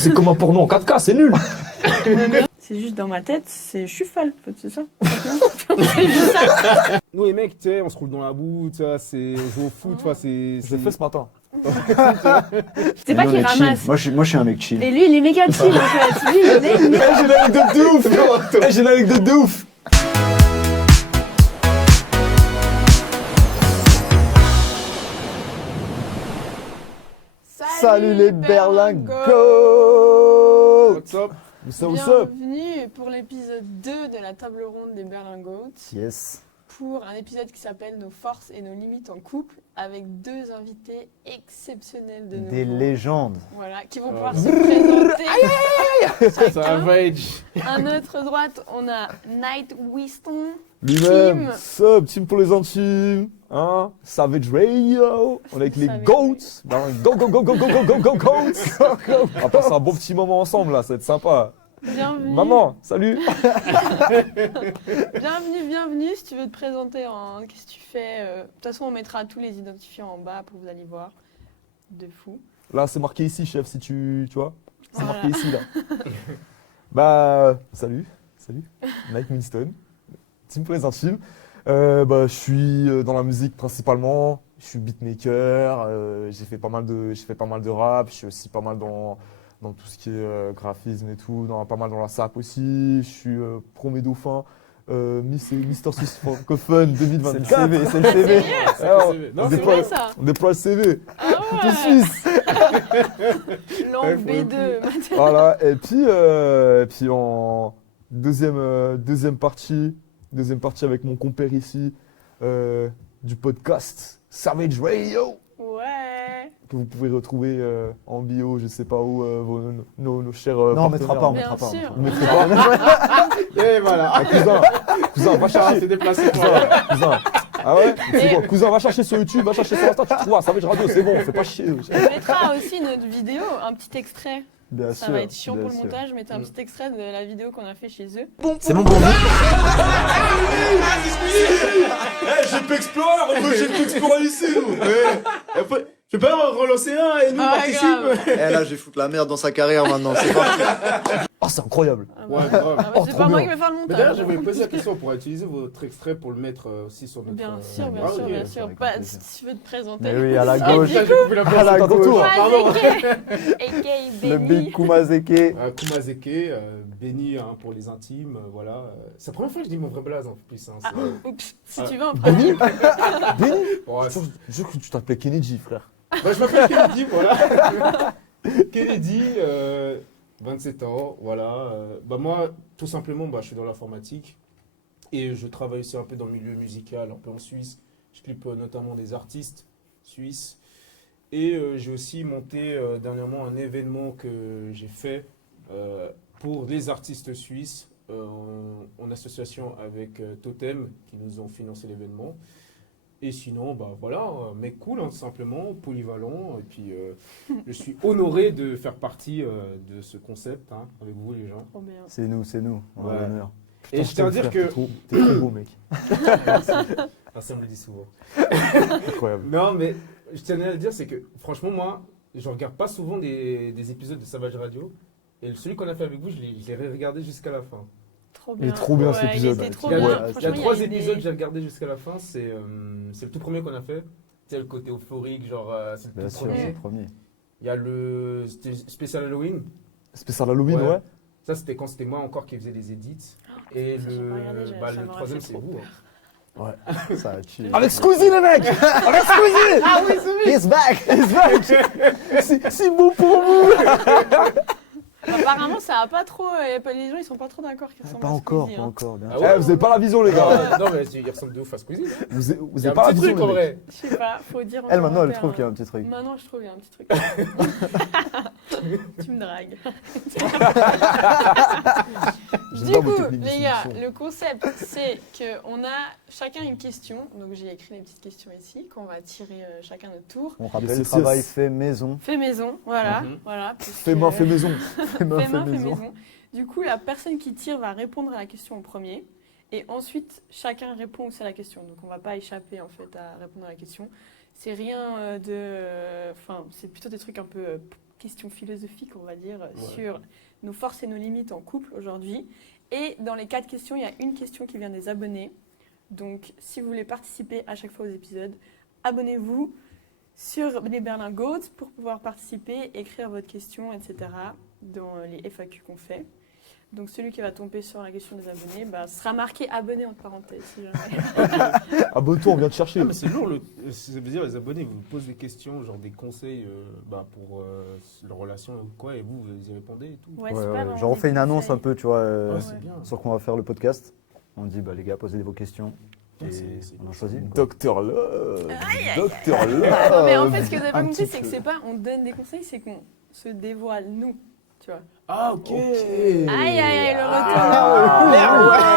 C'est comme un porno en 4K, c'est nul. C'est juste dans ma tête, je suis folle, en fait, c'est ça. C'est juste ça. Nous les mecs, tu sais, on se roule dans la boue, tu vois, on joue au foot, tu vois, c'est... Je l'ai fait ce matin. C'est pas Nous, on qu'il est chill. ramasse. Moi, je suis un mec chill. Et lui, il est méga chill, en fait. Lui, il est méga... J'ai une anecdote de ouf. J'ai une anecdote de ouf. Salut les berlingots. What's up? What's up? Bienvenue pour l'épisode 2 de la table ronde des Berlingots. Yes. Pour un épisode qui s'appelle Nos forces et nos limites en couple, avec deux invités exceptionnels de nouveau. Des légendes. Voilà, qui vont pouvoir se présenter. Ça Chacun. rage. À notre droite, on a Night Winston. Lui-même. Team. Sup, team pour les intimes. Hein? Savage Radio. On est avec les Savage goats. Bah, go, go, go, go, go, go, go, go, goats. On va passer un bon petit moment ensemble là, ça va être sympa. Bienvenue. Maman, salut. Bienvenue. Si tu veux te présenter, qu'est-ce que tu fais de toute façon, on mettra tous les identifiants en bas pour que vous allez voir. De fou. Là, c'est marqué ici, chef, si tu vois. C'est Voilà. marqué ici, là. Bah, salut. Night Winston. Team pour les intimes. Je suis dans la musique principalement. Je suis beatmaker. J'ai fait pas mal de rap. Je suis aussi pas mal dans tout ce qui est graphisme et tout. Pas mal dans la SAP aussi. Je suis premier dauphin. Mister Suisse francophone 2024. C'est le CV. Alors, Non, on c'est déploie- vrai, ça. On déploie le CV. Ah Tout ouais. suisse. Langue Ouais, B2. Voilà, et puis en deuxième partie avec mon compère ici du podcast Savage Radio, Ouais. que vous pouvez retrouver en bio, je sais pas où, nos chers Non, on mettra pas, on Bien mettra pas. sûr. Vous mettrez pas. Et voilà. Ah, cousin, va Ah, chercher. c'est déplacé pour moi. Cousin. Ah ouais? C'est Et- bon. Cousin, va chercher sur YouTube, va chercher sur Insta, tu trouveras Savage Radio, c'est bon, fais pas chier. On mettra aussi notre vidéo, un petit extrait. Bien Ça sûr. va être chiant bien pour le sûr. montage, mais un petit extrait de la vidéo qu'on a fait chez eux. C'est bon pour nous. J'ai pu explorer, j'ai pu explorer ici, nous. Je vais pas en relancer un et nous Ah, participe. grave. Eh là, je vais foutre la merde dans sa carrière maintenant. C'est parti. Oh, c'est incroyable. Ah bah, Ouais, grave. ah bah, Oh, c'est trop pas moi qui bien. vais faire le Mais montage. d'ailleurs, j'avais posé la question, on pourrait utiliser votre extrait pour le mettre aussi sur notre... Bien sûr, Ah, bien ok. sûr, bien avec sûr. plaisir. Si tu veux te présenter. Mais oui, à la Et gauche. du J'ai coup, coupé la À place. la C'est à ton gauche. tour. Kumazeke, a.k.a. Le Benny. big Kumazeke. Kumazeke, Benny pour les intimes, voilà. C'est la première fois que je dis mon vrai blaze en plus. Hein, Ah, c'est- oups, si tu veux, on fera Benny? Ouais, Je crois que tu t'appelais Kennedy, frère. Bah, je m'appelle Kennedy, voilà. Kennedy, 27 ans, voilà. Moi, tout simplement, je suis dans l'informatique et je travaille aussi un peu dans le milieu musical, un peu en Suisse. Je clippe notamment des artistes suisses. Et j'ai aussi monté dernièrement un événement que j'ai fait pour les artistes suisses en association avec Totem qui nous ont financé l'événement. Et sinon, voilà, mec cool, tout simplement, polyvalent. Et puis, je suis honoré de faire partie de ce concept avec vous, les gens. Trop bien. C'est nous. On a Ouais. l'honneur. Et je tiens à dire que... T'es trop beau, mec. Ça, on me le dit souvent. Incroyable. Non, mais je tiens à le dire, c'est que franchement, moi, je regarde pas souvent des épisodes de Savage Radio. Et celui qu'on a fait avec vous, je l'ai regardé jusqu'à la fin. Trop Il est bien. trop bien, Ouais, cet épisode. Il était trop Il y a- bien. il y a Franchement, 3 eu épisodes que des... j'ai regardé jusqu'à la fin. C'est le tout premier qu'on a fait. Tu sais, le côté euphorique, genre, c'est le Bien tout sûr, premier. c'est le premier. Il y a le c'était spécial Halloween. Spécial Halloween, ouais. Ça, c'était quand c'était moi encore qui faisais les edits. Et ça, j'ai pas regardé, ça le m'aurait troisième, fait c'est trop vous. peur. Ça a tué. Avec Squeezie, les mecs. Avec Squeezie. Ah oui, c'est He's back. Si beau pour vous. Apparemment, ça a pas trop. Les gens, ils sont pas trop d'accord qu'ils ressemblent Pas à encore, Squeezie, pas hein. encore. Bien Ah sûr. ouais. Vous avez pas la vision, les gars. Non, mais il ressemble de ouf à Squeezie. Hein. Vous Il y a avez pas un la petit vision, truc en les mecs. vrai. Je sais pas, faut dire. en Elle, maintenant, elle commentaire, trouve qu'il y a hein. un petit truc. Maintenant, je trouve qu'il y a un petit truc. Tu me dragues. J'aime Du pas vos coup, techniques de les gars, séduction. le concept, c'est qu'on a chacun une question. Donc, j'ai écrit des petites questions ici qu'on va tirer chacun notre tour. On rappelle Yes, le yes, travail yes. fait maison. Fait maison, voilà. Mhm. Voilà puisque- Fais main, fais maison. Fait main, Fait fait main, fait maison. maison. Du coup, la personne qui tire va répondre à la question en premier. Et ensuite, chacun répond aussi à la question. Donc, on ne va pas échapper en fait à répondre à la question. C'est rien de... Enfin, c'est plutôt des trucs un peu questions philosophiques, on va dire, sur nos forces et nos limites en couple aujourd'hui. Et dans les 4 questions, il y a une question qui vient des abonnés. Donc, si vous voulez participer à chaque fois aux épisodes, abonnez-vous sur les Berlingots pour pouvoir participer, écrire votre question, etc. dans les FAQ qu'on fait. Donc, celui qui va tomber sur la question des abonnés sera marqué abonné entre parenthèses. Si jamais. Abonne-toi, on vient te chercher. Ah, mais c'est lourd, ça veut dire les abonnés vous posent des questions, genre des conseils pour leur relation ou quoi, et vous y répondez et tout. Ouais, Ouais, c'est pas ouais. vraiment Genre on des fait une annonce conseils. un peu, tu vois, Ouais, c'est bien. sur qu'on va faire le podcast. On dit, les gars, posez vos questions. Ouais, Et c'est- on en choisit une, quoi. Docteur Love. Docteur Love. Non, mais en fait, ce que vous n'avez pas Un compris, petit c'est que peu. c'est pas on donne des conseils, c'est qu'on se dévoile, nous. Tu vois. Ah, ok. Aïe, aïe, aïe, le retour. Ah,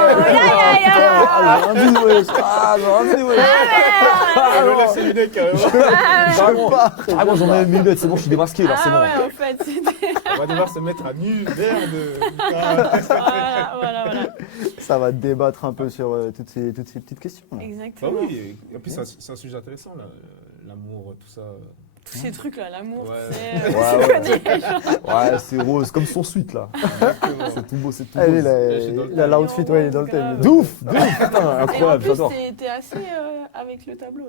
Aïe, aïe, aïe. Ah, lundi, ouais. Ah, lundi, ouais. Ah, je laisse les lunettes, carrément. Carrément, j'en ai 1000 mètres, c'est bon, je suis démasqué là, c'est Ah bon. ouais, en fait, c'était... On va devoir se mettre à nu, merde. Voilà. Ça va débattre un peu sur toutes ces petites questions. là. Ah Exactement. oui, et en plus c'est un sujet intéressant, là, l'amour, tout ça. Tous ces trucs-là, l'amour, Ouais. tu sais, Ouais, tu ouais. connais, genre. Ouais, c'est rose, comme son suite là. C'est tout beau, c'est tout Allez, beau. il a l'outfit, ouais, il est dans le thème. De ouf, putain, Et en incroyable, plus, j'adore. t'es assez avec le tableau.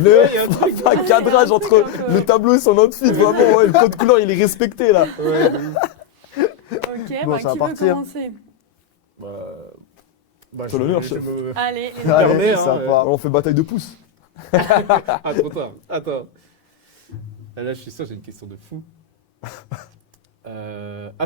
Le cadrage entre le tableau et son outfit, vraiment, ouais, le code couleur il est respecté là. Ouais, de ouf. Ok, Bon, ça va qui veut partir. commencer? Sur l'honneur, chef. Allez, les Allez, gars. Allez, hein, ça ouais. part. On fait bataille de pouces. Ah, trop tard. Attends. Là, je suis sûr, j'ai une question de fou.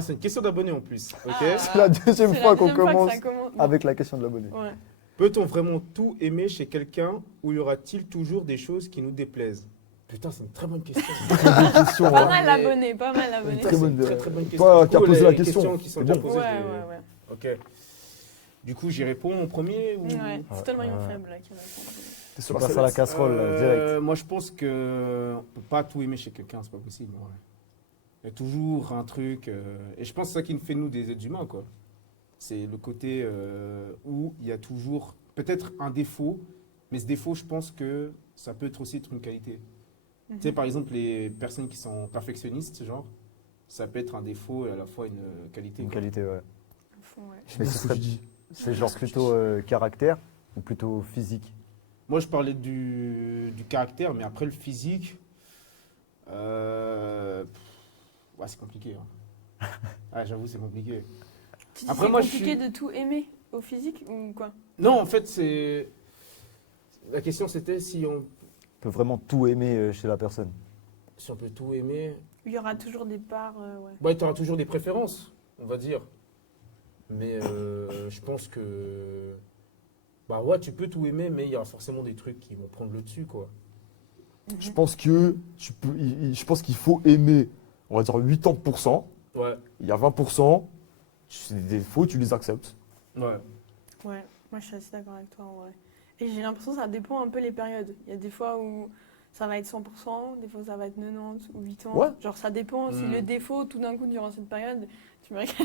C'est une question d'abonné en plus. Ok. Ah, C'est la deuxième c'est fois la qu'on deuxième fois que commence ça commence. Bon, avec la question de l'abonné. ouais. Peut-on vraiment tout aimer chez quelqu'un ou y aura-t-il toujours des choses qui nous déplaisent? Putain, c'est une très bonne question. Bonne question, Pas hein. mal abonné, pas mal abonné. Très bonne. Très très bonne question. Toi Du qui as coup, posé les la question. questions qui sont C'est déjà bon. posées. Ouais, je les- ouais. Ok. Du coup, j'y réponds en premier ou... Ouais, c'est tellement ouais. faible là qui répond. T'es sur On la passe à la sellette. casserole, là, direct. Moi, je pense que on peut pas tout aimer chez quelqu'un, c'est pas possible. Ouais. Il y a toujours un truc, et je pense que c'est ça qui nous fait nous des êtres humains, quoi. C'est le côté où il y a toujours peut-être un défaut, mais ce défaut, je pense que ça peut être aussi être une qualité. Tu sais, par exemple, les personnes qui sont perfectionnistes, genre, ça peut être un défaut et à la fois une qualité. Une quoi. qualité, ouais. Ouais. Mais ce serait, c'est genre plutôt caractère ou plutôt physique? Moi, je parlais du caractère, mais après le physique, ouais, c'est compliqué. Hein. Ah, j'avoue, c'est compliqué. Tu dis Après, c'est moi, je compliqué suis- de tout aimer au physique ou quoi? Non, en fait, c'est. La question, c'était si on On peut vraiment tout aimer chez la personne. peut tout aimer. Il y aura toujours des parts, ouais. Ouais, tu auras toujours des préférences, on va dire. Mais je pense que. Bah ouais, tu peux tout aimer, mais il y aura forcément des trucs qui vont prendre le dessus, quoi. Je pense que je pense qu'il faut aimer, on va dire 80%. Ouais, Il y a 20%, c'est des défauts, tu les acceptes. ouais. Ouais, moi je suis assez d'accord avec toi en vrai. Et j'ai l'impression que ça dépend un peu les périodes. Il y a des fois où ça va être 100%, des fois ça va être 90 ou 80. Ouais. Genre ça dépend. Si Mm. le défaut, tout d'un coup, durant cette période, tu me regardes.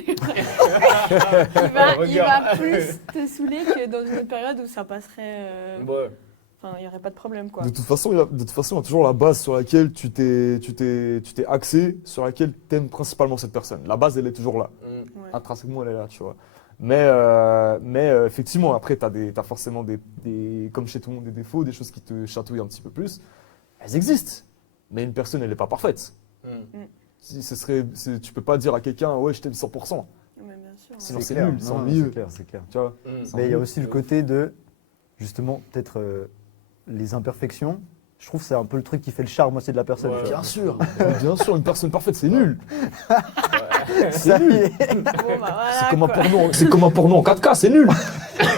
il Regarde. va plus te saouler que dans une autre période où ça passerait. Ouais. Enfin, il n'y aurait pas de problème quoi. De toute façon, il y a toujours la base sur laquelle tu t'es axé, sur laquelle tu aimes principalement cette personne. La base, elle est toujours là. Mm. Ouais. Intrinsèquement, elle est là, tu vois. Mais effectivement, après, tu as forcément comme chez tout le monde, des défauts, des choses qui te chatouillent un petit peu plus. Elles existent. Mais une personne, elle n'est pas parfaite. Mm. Tu peux pas dire à quelqu'un, ouais, je t'aime 100%. Mais bien sûr. Sinon, ouais. c'est clair. nul, c'est Non, ennuyeux. C'est clair, c'est clair. Tu vois. Mm. Mais il y a Oui, aussi le côté de, justement, peut-être les imperfections. Je trouve que c'est un peu le truc qui fait le charme aussi de la personne. Ouais. tu vois. Bien sûr, une personne parfaite, c'est nul. Ça y est. Bon, bah, voilà, C'est comme un porno en 4K, c'est nul.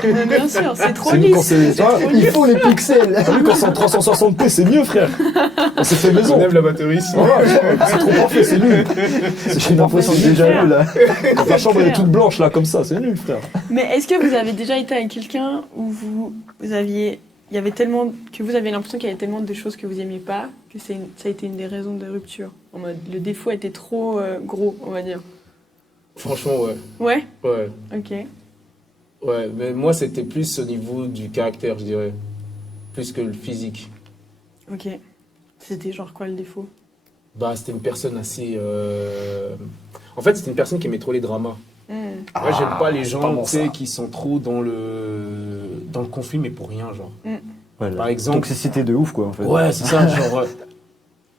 Mais bien sûr, c'est trop C'est nul quand lisse. c'est. tu vois, Il faut les pixels. T'as vu quand c'est en 360p, c'est mieux, frère. On s'est fait maison. On lève la batterie ici. Voilà, c'est trop parfait, c'est nul. J'ai l'impression que j'ai déjà vu là. Quand la chambre elle est toute blanche là, comme ça, c'est nul, frère. Mais est-ce que vous avez déjà été avec quelqu'un où vous aviez, il y avait tellement, que vous aviez l'impression qu'il y avait tellement de choses que vous aimiez pas, que ça a été une des raisons de rupture? En mode, le défaut était trop gros, on va dire. Franchement, ouais. Ouais? Ouais. Ok. Ouais, mais moi, c'était plus au niveau du caractère, je dirais. Plus que le physique. Ok. C'était genre quoi le défaut? Bah, c'était une personne assez. En fait, c'était une personne qui aimait trop les dramas. Moi, j'aime pas les gens bon, tu sais, ça. qui sont trop dans le conflit, mais pour rien, genre. Ouais, Par la exemple. toxicité de ouf, quoi, en fait. Ouais, c'est ça, genre.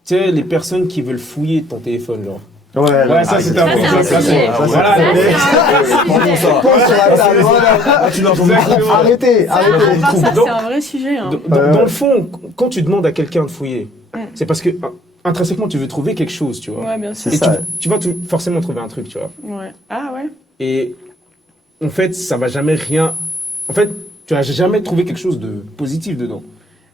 Tu sais, les personnes qui veulent fouiller ton téléphone, genre. Ouais, ça, c'était un Ça, bon c'est un truc. Ça, sujet. c'est. Ça, Voilà. Ça, c'est un vrai sujet. Pense sur la table, voilà. Ah, tu l'as entendu. Exactement. Arrêtez, Ça, arrêtez. à part ça, Donc- c'est un vrai sujet. Hein. Dans le fond, quand tu demandes à quelqu'un de fouiller, Mm. c'est parce que intrinsèquement, tu veux trouver quelque chose, tu vois. Ouais, bien sûr. C'est Et ça. tu vas forcément trouver un truc, tu vois. Ouais. Ah ouais. Et en fait, ça va jamais rien. En fait, tu vas jamais trouver quelque chose de positif dedans.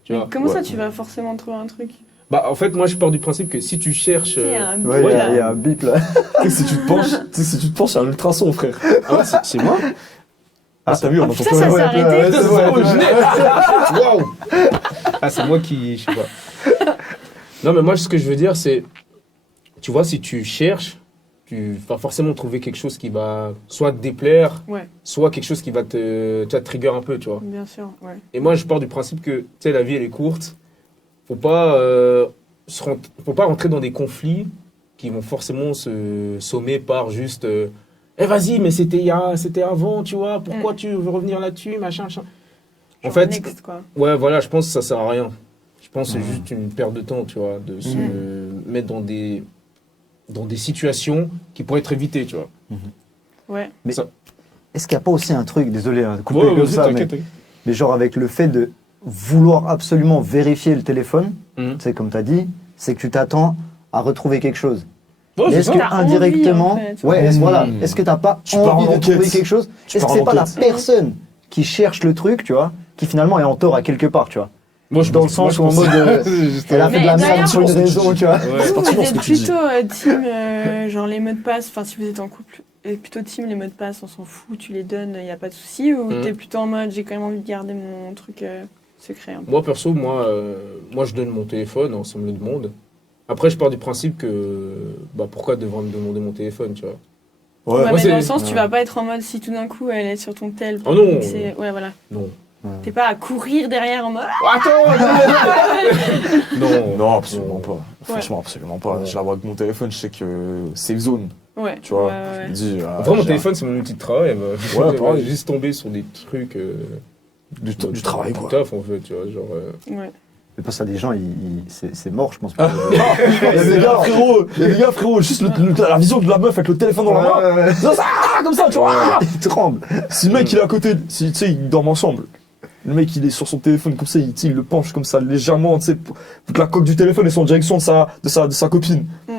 Tu Mais vois. comment ça, Ouais. tu vas forcément trouver un truc? Bah, en fait, moi, je pars du principe que si tu cherches. Il y a un Ouais, bip, il là. y a un bip là. Tu sais, si tu te penches, il y a un ultrason, frère. Ah ouais, c'est moi. Ah, t'as vu, on entend Putain, plus ça rien. s'est arrêté. Putain, c'est original. Waouh. Ah, c'est moi qui. Je sais pas. Non, mais moi, ce que je veux dire, c'est. Tu vois, si tu cherches, tu vas forcément trouver quelque chose qui va soit te déplaire, Ouais. soit quelque chose qui va te trigger un peu, tu vois. Bien sûr, ouais. Et moi, je pars du principe que, tu sais, la vie, elle est courte. Faut pas, faut pas rentrer dans des conflits qui vont forcément se sommer par juste eh vas-y, mais c'était avant, tu vois, pourquoi tu veux revenir là-dessus, machin, machin. En Genre fait, next, quoi. ouais, voilà, je pense que ça sert à rien. Je pense que c'est juste une perte de temps, tu vois, de se mettre dans des situations qui pourraient être évitées, tu vois. Ouais. Mais Ça- est-ce qu'il n'y a pas aussi un truc, désolé, hein, couper Ouais, comme vas-y, ça, t'inquiète. mais genre avec le fait de vouloir absolument vérifier le téléphone, Mhm. tu sais, comme tu as dit, c'est que tu t'attends à retrouver quelque chose. Ouais, Mais c'est est-ce ça. que T'as envie, indirectement, en fait. ouais, Mmh. voilà, est-ce que t'as pas Tu pars envie en de trouver enquête. quelque chose? Tu Est-ce que pars c'est en pas la enquête. personne qui cherche le truc, tu vois, qui finalement est en tort à quelque part, tu vois? Moi, je Dans le pense- sens moi, où je en pense- mode, elle a fait Mais de la merde d'ailleurs, pour une je pense que raison, tu vois. Ouais. C'est Vous parti dans ce êtes que tu dis. plutôt team, genre les mots de passe, enfin si vous êtes en couple, plutôt team les mots de passe, on s'en fout, tu les donnes, il n'y a pas de souci, ou Mhm. t'es plutôt en mode j'ai quand même envie de garder mon truc secret un peu. Moi, perso, moi, je donne mon téléphone, hein, ça me le demande. Après, je pars du principe que, bah, pourquoi devant me demander mon téléphone, tu vois. Ouais, moi, mais c'est- dans le sens, tu ouais. vas pas être en mode si tout d'un coup elle est sur ton tel. Oh non. Ouais, voilà. Non. T'es pas à courir derrière en mode. Non. Non, absolument pas. Franchement, absolument pas. Je la vois avec mon téléphone, je sais que safe zone. Ouais. Tu vois, ouais, je ouais. me dis. Vraiment, mon j'ai téléphone, c'est mon outil de travail. Bah, Ouais, je pareil. vais juste tomber sur des trucs. du travail, du quoi. taf, en fait, tu vois. Genre, Ouais. Mais pas ça, des gens, c'est mort, je pense. Il y a des gars, frérot, juste la vision de la meuf avec le téléphone dans la main. Ça, comme ça, tu vois. Il tremble. Si le mec il est à côté, si tu sais, ils dorment ensemble. Le mec il est sur son téléphone comme ça, tu sais, il le penche comme ça légèrement, tu sais, pour que la coque du téléphone est en direction de sa copine. Mm.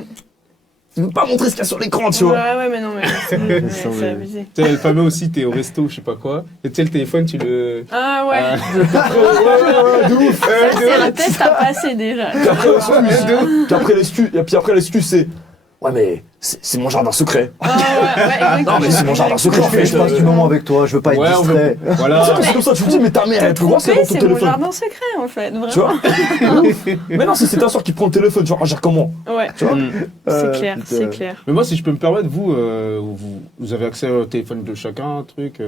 Il veut pas montrer ce qu'il y a sur l'écran, tu vois. Ouais, mais non, mais c'est abusé. tu sais, le fameux aussi, t'es au resto, je sais pas quoi. Et tu sais, le téléphone, tu le. Ah ouais. Ah. De ouf. Ça, c'est un test à passer déjà. Puis après l'excuse, c'est ouais mais c'est mon jardin secret. Ah ouais, Non, mais c'est mon jardin secret, en fait, Je passe du moment avec toi, je veux pas être Ouais, on distrait. veut. Voilà. C'est comme ça, tu me dis mais ta mère elle peut voir ce qu'il y a dans ton C'est mon téléphone. jardin secret en fait, Tu vois vraiment. Mais non, c'est ta soeur qui prend le téléphone, tu vas réagir comment? Ouais, Tu vois c'est clair, putain. c'est clair. Mais moi, si je peux me permettre, vous avez accès au téléphone de chacun, un truc.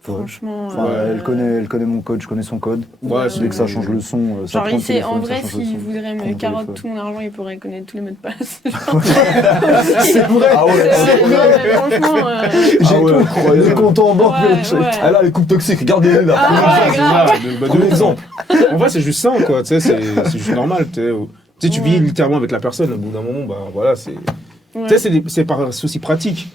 Franchement. Enfin, elle connaît mon code, je connais son code. Ouais, Dès que ça change le son, ça Genre, prend il le sait, téléphone, en ça vrai, change le s'il son. voudrait Prends me le carotte téléphone. tout mon argent, il pourrait connaître tous les mots de passe. C'est vrai. Ah ouais, C'est vrai, mais franchement. J'ai Ah ouais, tout, incroyable. les comptes en banque, Ouais, le truc. ouais. Ah là, les coupes toxiques, regardez-les là. Ah ouais, grave. Comme exemple. En vrai, c'est juste ça, quoi. Tu sais, c'est juste normal. Tu sais, tu vis littéralement avec la personne. Au bout d'un moment, bah voilà, c'est. Ouais. Tu sais, c'est par souci pratique.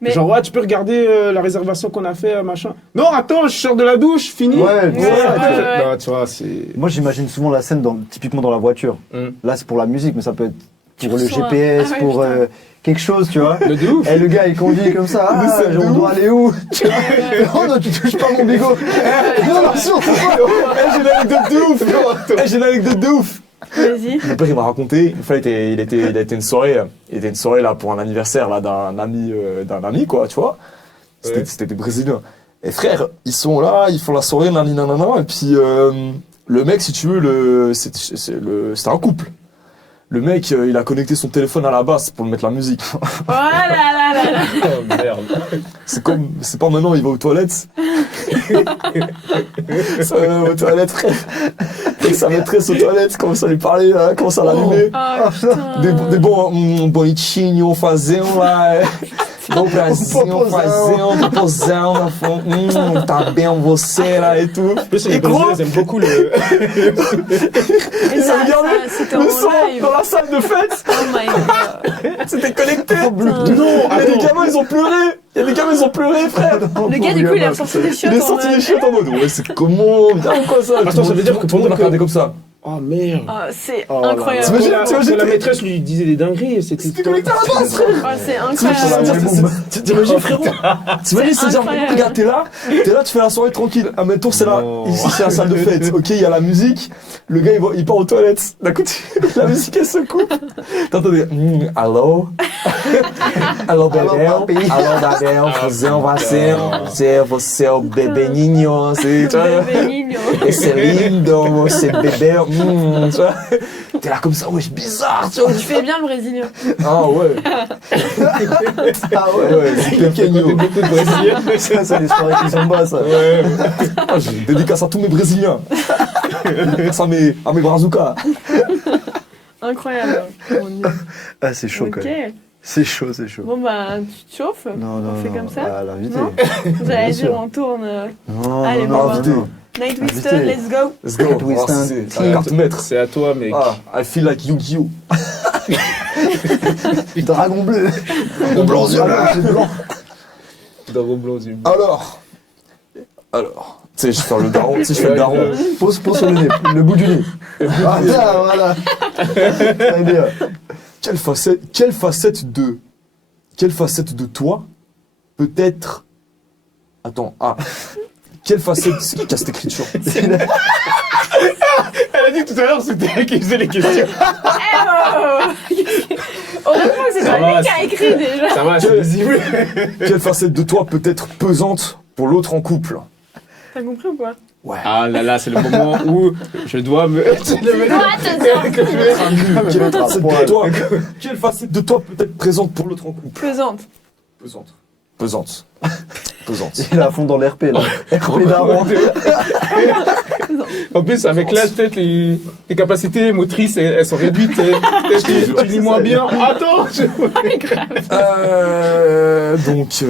Mais- Genre, ouais, tu peux regarder la réservation qu'on a fait, machin. Non, attends, je sors de la douche, fini. Ouais, Ouais, ouais. Non, tu vois, c'est. Moi, j'imagine souvent la scène typiquement dans la voiture. Là, c'est pour la musique, mais ça peut être pour le ressens un- GPS, Ah ouais, pour putain. quelque chose, tu vois. Le de ouf. Et le gars, il conduit comme ça. Ah, scène de on doit aller où Tu vois. Oh non, tu touches pas mon bigot. Non, non, surtout pas. J'ai une anecdote de ouf. J'ai une anecdote de ouf. Vas-y. Mon père il m'a raconté, une fois il était une soirée là pour un anniversaire là d'un ami quoi, tu vois. C'était des Brésiliens. Et frère, ils sont là, ils font la soirée nanana et puis le mec si tu veux c'était un couple. Le mec, il a connecté son téléphone à la basse pour mettre la musique. Oh là là là là. Oh merde. C'est pas maintenant, il va aux toilettes. Ça va aux toilettes, frère. Et sa maîtresse aux toilettes, commence à lui parler, là, commence à l'allumer. Oh putain. Des bons bonitinhos, fazendo lá. Bom Brasil, fazendo, posão na fonte. Tá bem você là et tout. En plus, les Et gros, Brésiliens, ils aiment beaucoup le. Et ça ça, regardait c'était le en son live. dans la salle de fête. Oh my god. C'était connecté. Putain. Non, il y a des attends. gamins, ils ont pleuré. Il y a des gamins, ils ont pleuré, frère. Le gars, du coup, il est ressorti des chiottes. Il est en sorti mode- des chiottes en mode, ouais, c'est comment? Viens, quoi ça? Attends, ça veut dire que tout le monde pendant a regardé que- comme ça. Oh merde. Ah, c'est Oh là là. incroyable. T'imagines- Quand la maîtresse lui disait des dingueries, c'était. C'était connecté à la base, frère. Oh, c'est T'imagines, incroyable. t'imagines, frérot? T'imagines, c'est dire, incroyable. regarde, t'es là, tu fais la soirée tranquille. Ah, mais tour, c'est là. Non. Ici, c'est la salle de fête. Ok, il y a la musique. Le gars, il part aux toilettes. D'un coup, la musique, elle se coupe. T'entends des, allo? Allo, bebê? Alô, papi. Allo, Babel, fusão, vacilo. Você é o bebê ninho. Tu vois? Bébé mignon. Et c'est lindo, c'est bébé. Tu vois? T'es là comme ça, wesh, bizarre, tu vois. Tu fais bien le brésilien. Ah ouais. Ah ouais, Ouais, c'est pequeño. Beaucoup de Brésiliens. ça, c'est les soirées qui sont bas, ça. Ah, j'ai dédicace à tous mes Brésiliens. Dédicace à mes brazucas. Incroyable. Mon Dieu. Ah, c'est chaud, quand Ok. même. C'est chaud, c'est chaud. Bon, bah, tu te chauffes. Non, non, On fait non. comme ça. Ah, l'invité. Non Vous allez Bien sûr. dire, on tourne. Non, Allez, non, bon, non, bah. invité. non. Night Invité. Winston, let's go. Let's go. We Ah, stand c'est la carte maître. C'est à toi, mec. Ah, I feel like Yu-Gi-Oh! Dragon bleu. Mon blanc, yeux Ah, c'est blanc. Dragon blanc aux yeux. Alors, tu sais, je fais le daron, tu sais, je fais le daron. Pose sur le nez, le bout du nez. Ah, là, voilà. Très bien. Quelle facette de toi peut être. Attends, quelle facette. C'est qui a cette écriture? Elle a dit tout à l'heure, c'était elle qui faisait les questions. Heureusement, c'est Ça pas va, lui qui a écrit déjà. Ça va, c'est visible. Quelle facette de toi peut être pesante pour l'autre en couple? T'as compris ou pas? Ouais. Ah là là, c'est le moment où je dois me. Quelle facette de toi peut être présente pour l'autre en couple? Pesante. Pesante. Il est à fond dans l'RP, là. RP daron. En plus, avec l'âge, peut-être les capacités motrices, elles sont réduites. Peut-être tu lis moins bien. Attends Donc,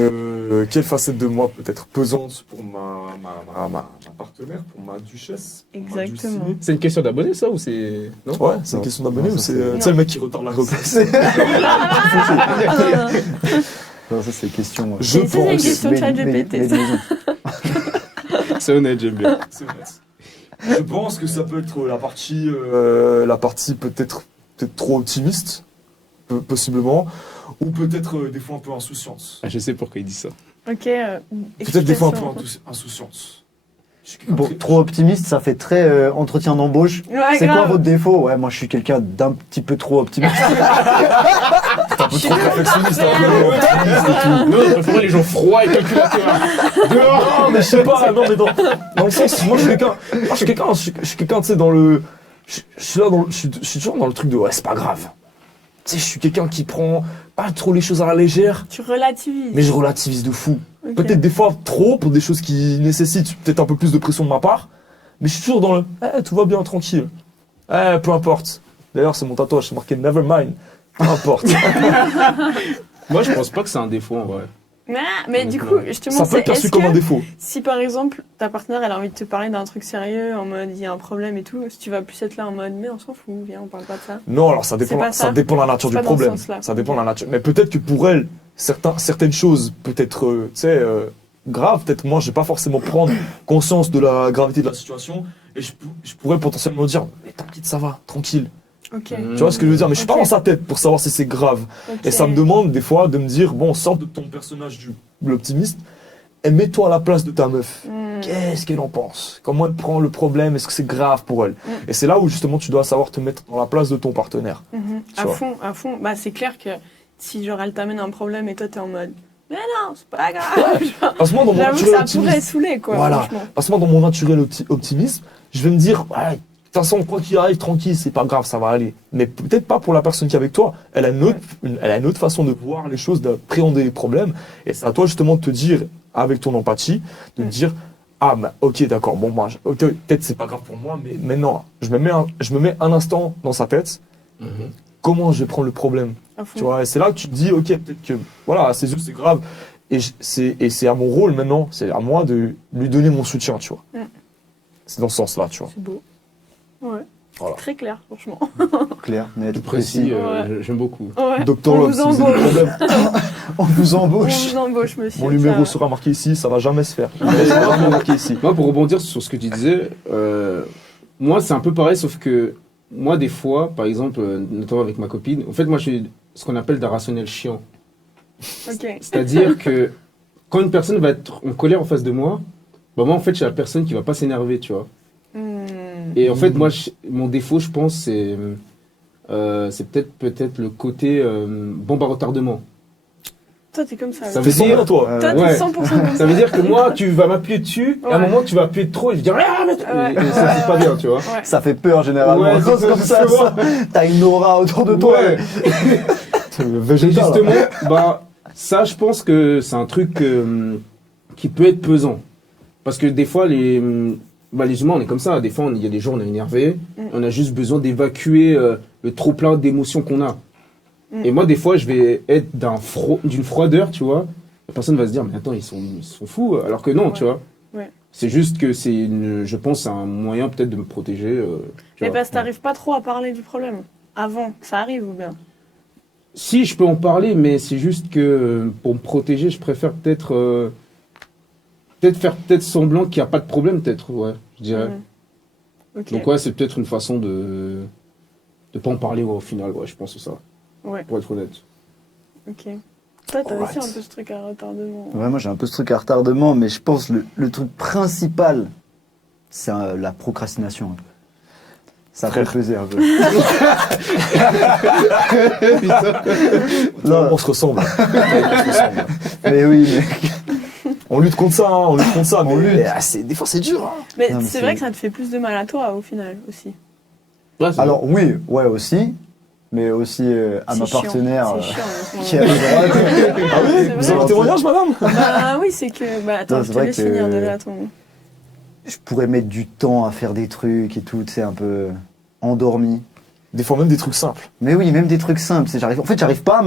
quelle facette de moi peut être pesante pour ma partenaire, pour ma duchesse? pour ma Exactement. Dulcinée? C'est une question d'abonné, ça, ou c'est. Non. Ouais, c'est une question d'abonné Non, ou ça, c'est c'est- tu sais, le mec qui retarde la requête? Non, ça, c'est question. Je Et ça, c'est une pense. question de ChatGPT, ça. C'est honnête, j'aime bien. C'est honnête. Je pense que ça peut être la partie peut-être trop optimiste, possiblement, ou peut-être des fois un peu insouciante. Ah, je sais pourquoi il dit ça. Ok. Peut-être des fois un peu insouciante. Je suis quelqu'un Bon, très- trop optimiste, ça fait très entretien d'embauche. Ouais, C'est quoi grave. votre défaut? Ouais, moi je suis quelqu'un d'un petit peu trop optimiste. un peu trop perfectionniste. Non, je préfère les gens froids et calculateurs. Dehors. Non, mais je sais pas, non, mais dans le sens, moi je suis quelqu'un, tu sais, dans le. Je suis là, je suis toujours dans le truc de ouais, c'est pas grave. Tu sais, je suis quelqu'un qui prend pas trop les choses à la légère, Tu relativises. mais je relativise de fou. Ok. Peut-être des fois trop pour des choses qui nécessitent peut-être un peu plus de pression de ma part, mais je suis toujours dans le tout va bien, tranquille. Peu importe. D'ailleurs, c'est mon tatouage, c'est marqué never mind. Peu importe. Moi, je pense pas que c'est un défaut en vrai. Mais du coup, justement, Ça peut être perçu est-ce comme un que défaut. si par exemple ta partenaire elle a envie de te parler d'un truc sérieux en mode il y a un problème et tout, si tu vas plus être là en mode mais on s'en fout, viens, on parle pas de ça. Non, alors ça dépend, pas ça ça. dépend de la nature C'est du pas dans ce problème. sens-là. Ça dépend de la nature. Mais peut-être que pour elle, certaines choses, peut-être, tu sais, graves, peut-être moi, je vais pas forcément prendre conscience de la gravité de la situation et je pourrais potentiellement dire, mais t'inquiète, ça va, tranquille. Ok. Tu vois ce que je veux dire? Mais je suis pas Ok. dans sa tête pour savoir si c'est grave. ok. Et ça me demande des fois de me dire, bon, sors de ton personnage de l'optimiste et mets-toi à la place de ta meuf. Hmm. Qu'est-ce qu'elle en pense? Comment elle prend le problème? Est-ce que c'est grave pour elle? Et c'est là où justement tu dois savoir te mettre dans la place de ton partenaire. Mhm. Tu À vois. fond, à fond. Bah c'est clair que si genre elle t'amène un problème et toi t'es en mode mais non, c'est pas grave. Genre, Parce que moi, dans mon j'avoue que naturel ça pourrait optimisme, saouler quoi, Voilà. franchement. parce que moi, dans mon naturel optimisme, je vais me dire, ouais, toute façon, quoi qu'il arrive, tranquille, c'est pas grave, ça va aller. Mais peut-être pas pour la personne qui est avec toi. Elle a elle a une autre façon de voir les choses, d'appréhender les problèmes. Et c'est à toi justement de te dire, avec ton empathie, de te dire, ah, bah, ok, d'accord, bon, moi, ok, peut-être c'est pas grave pour moi, mais maintenant, je me mets un instant dans sa tête. Comment je vais prendre le problème? À fond. Tu vois, et c'est là que tu te dis, ok, peut-être que, voilà, à ses yeux, c'est grave. Et c'est à mon rôle maintenant, c'est à moi de lui donner mon soutien, tu vois. C'est dans ce sens-là, tu vois. C'est beau. Ouais. Voilà. C'est très clair, franchement. Clair, net, Précis, Ouais. j'aime beaucoup. Ouais. Docteur On Love, vous si vous avez des embauche. problèmes, On vous On embauche. vous embauche, monsieur. mon numéro Ça- sera marqué ici, ça va jamais se faire. Mais ça va marqué ici. Moi, pour rebondir sur ce que tu disais, moi, c'est un peu pareil, sauf que moi, des fois, par exemple, notamment avec ma copine, en fait, moi, je suis ce qu'on appelle d'un rationnel chiant. Ok. C'est-à-dire que quand une personne va être en colère en face de moi, bah moi, en fait, je suis la personne qui va pas s'énerver, tu vois. Et en fait, moi, mon défaut, je pense, c'est peut-être le côté bombe à retardement. Toi, t'es comme ça. Ça ouais. veut T'es dire- sombre, toi. Toi, t'es ouais. 100% comme ça. Ça veut dire que moi, tu vas m'appuyer dessus, et à un Ouais. moment, tu vas appuyer trop, et je vais dire, ah, mais... Ouais. et ça, c'est pas bien, tu vois. Ouais. Ça fait peur généralement. Ouais, Quand c'est comme ça, justement. t'as une aura autour de toi. Ouais. C'est le Et végétal, là. justement, bah, ça, je pense que c'est un truc qui peut être pesant. Parce que des fois, les humains, on est comme ça. Des fois, il y a des jours, on est énervé. On a juste besoin d'évacuer le trop-plein d'émotions qu'on a. Et moi, des fois, je vais être d'une froideur, tu vois. La personne va se dire, mais attends, ils sont fous. Alors que non, Ouais. tu vois. Ouais. C'est juste que je pense, c'est un moyen peut-être de me protéger. Tu Mais vois. parce que t'arrives pas trop à parler du problème. Avant, ça arrive ou bien? Si, je peux en parler, mais c'est juste que pour me protéger, je préfère peut-être faire semblant qu'il n'y a pas de problème, peut-être, ouais, je dirais. Ok. Donc ouais, c'est peut-être une façon de pas en parler ouais, au final, ouais, je pense que ça, Ouais, pour être honnête. ok. Toi, t'as aussi Alright. un peu ce truc à retardement. Ouais, moi j'ai un peu ce truc à retardement, mais je pense le truc principal, c'est la procrastination. Un peu. Ça fait plaisir un peu. Non, On se ressemble. On se ressemble. mais oui, mais On lutte contre ça, hein, on lutte contre ça. On mais lutte. des fois, c'est dur. Hein. Mais Non, mais c'est c'est- vrai que ça te fait plus de mal à toi au final aussi. Ouais, c'est alors oui, ouais aussi, mais aussi à ma C'est chiant. partenaire C'est chiant, honnêtement. qui arrive à- Ah oui, C'est vous vrai. avez un témoignage, madame? Bah oui, c'est que. Bah attends, Non, je c'est te vrai laisse que- finir de là ton. Je pourrais mettre du temps à faire des trucs et tout, tu sais, un peu endormi. Des fois, même des trucs simples. Mais oui, même des trucs simples. J'arrive pas à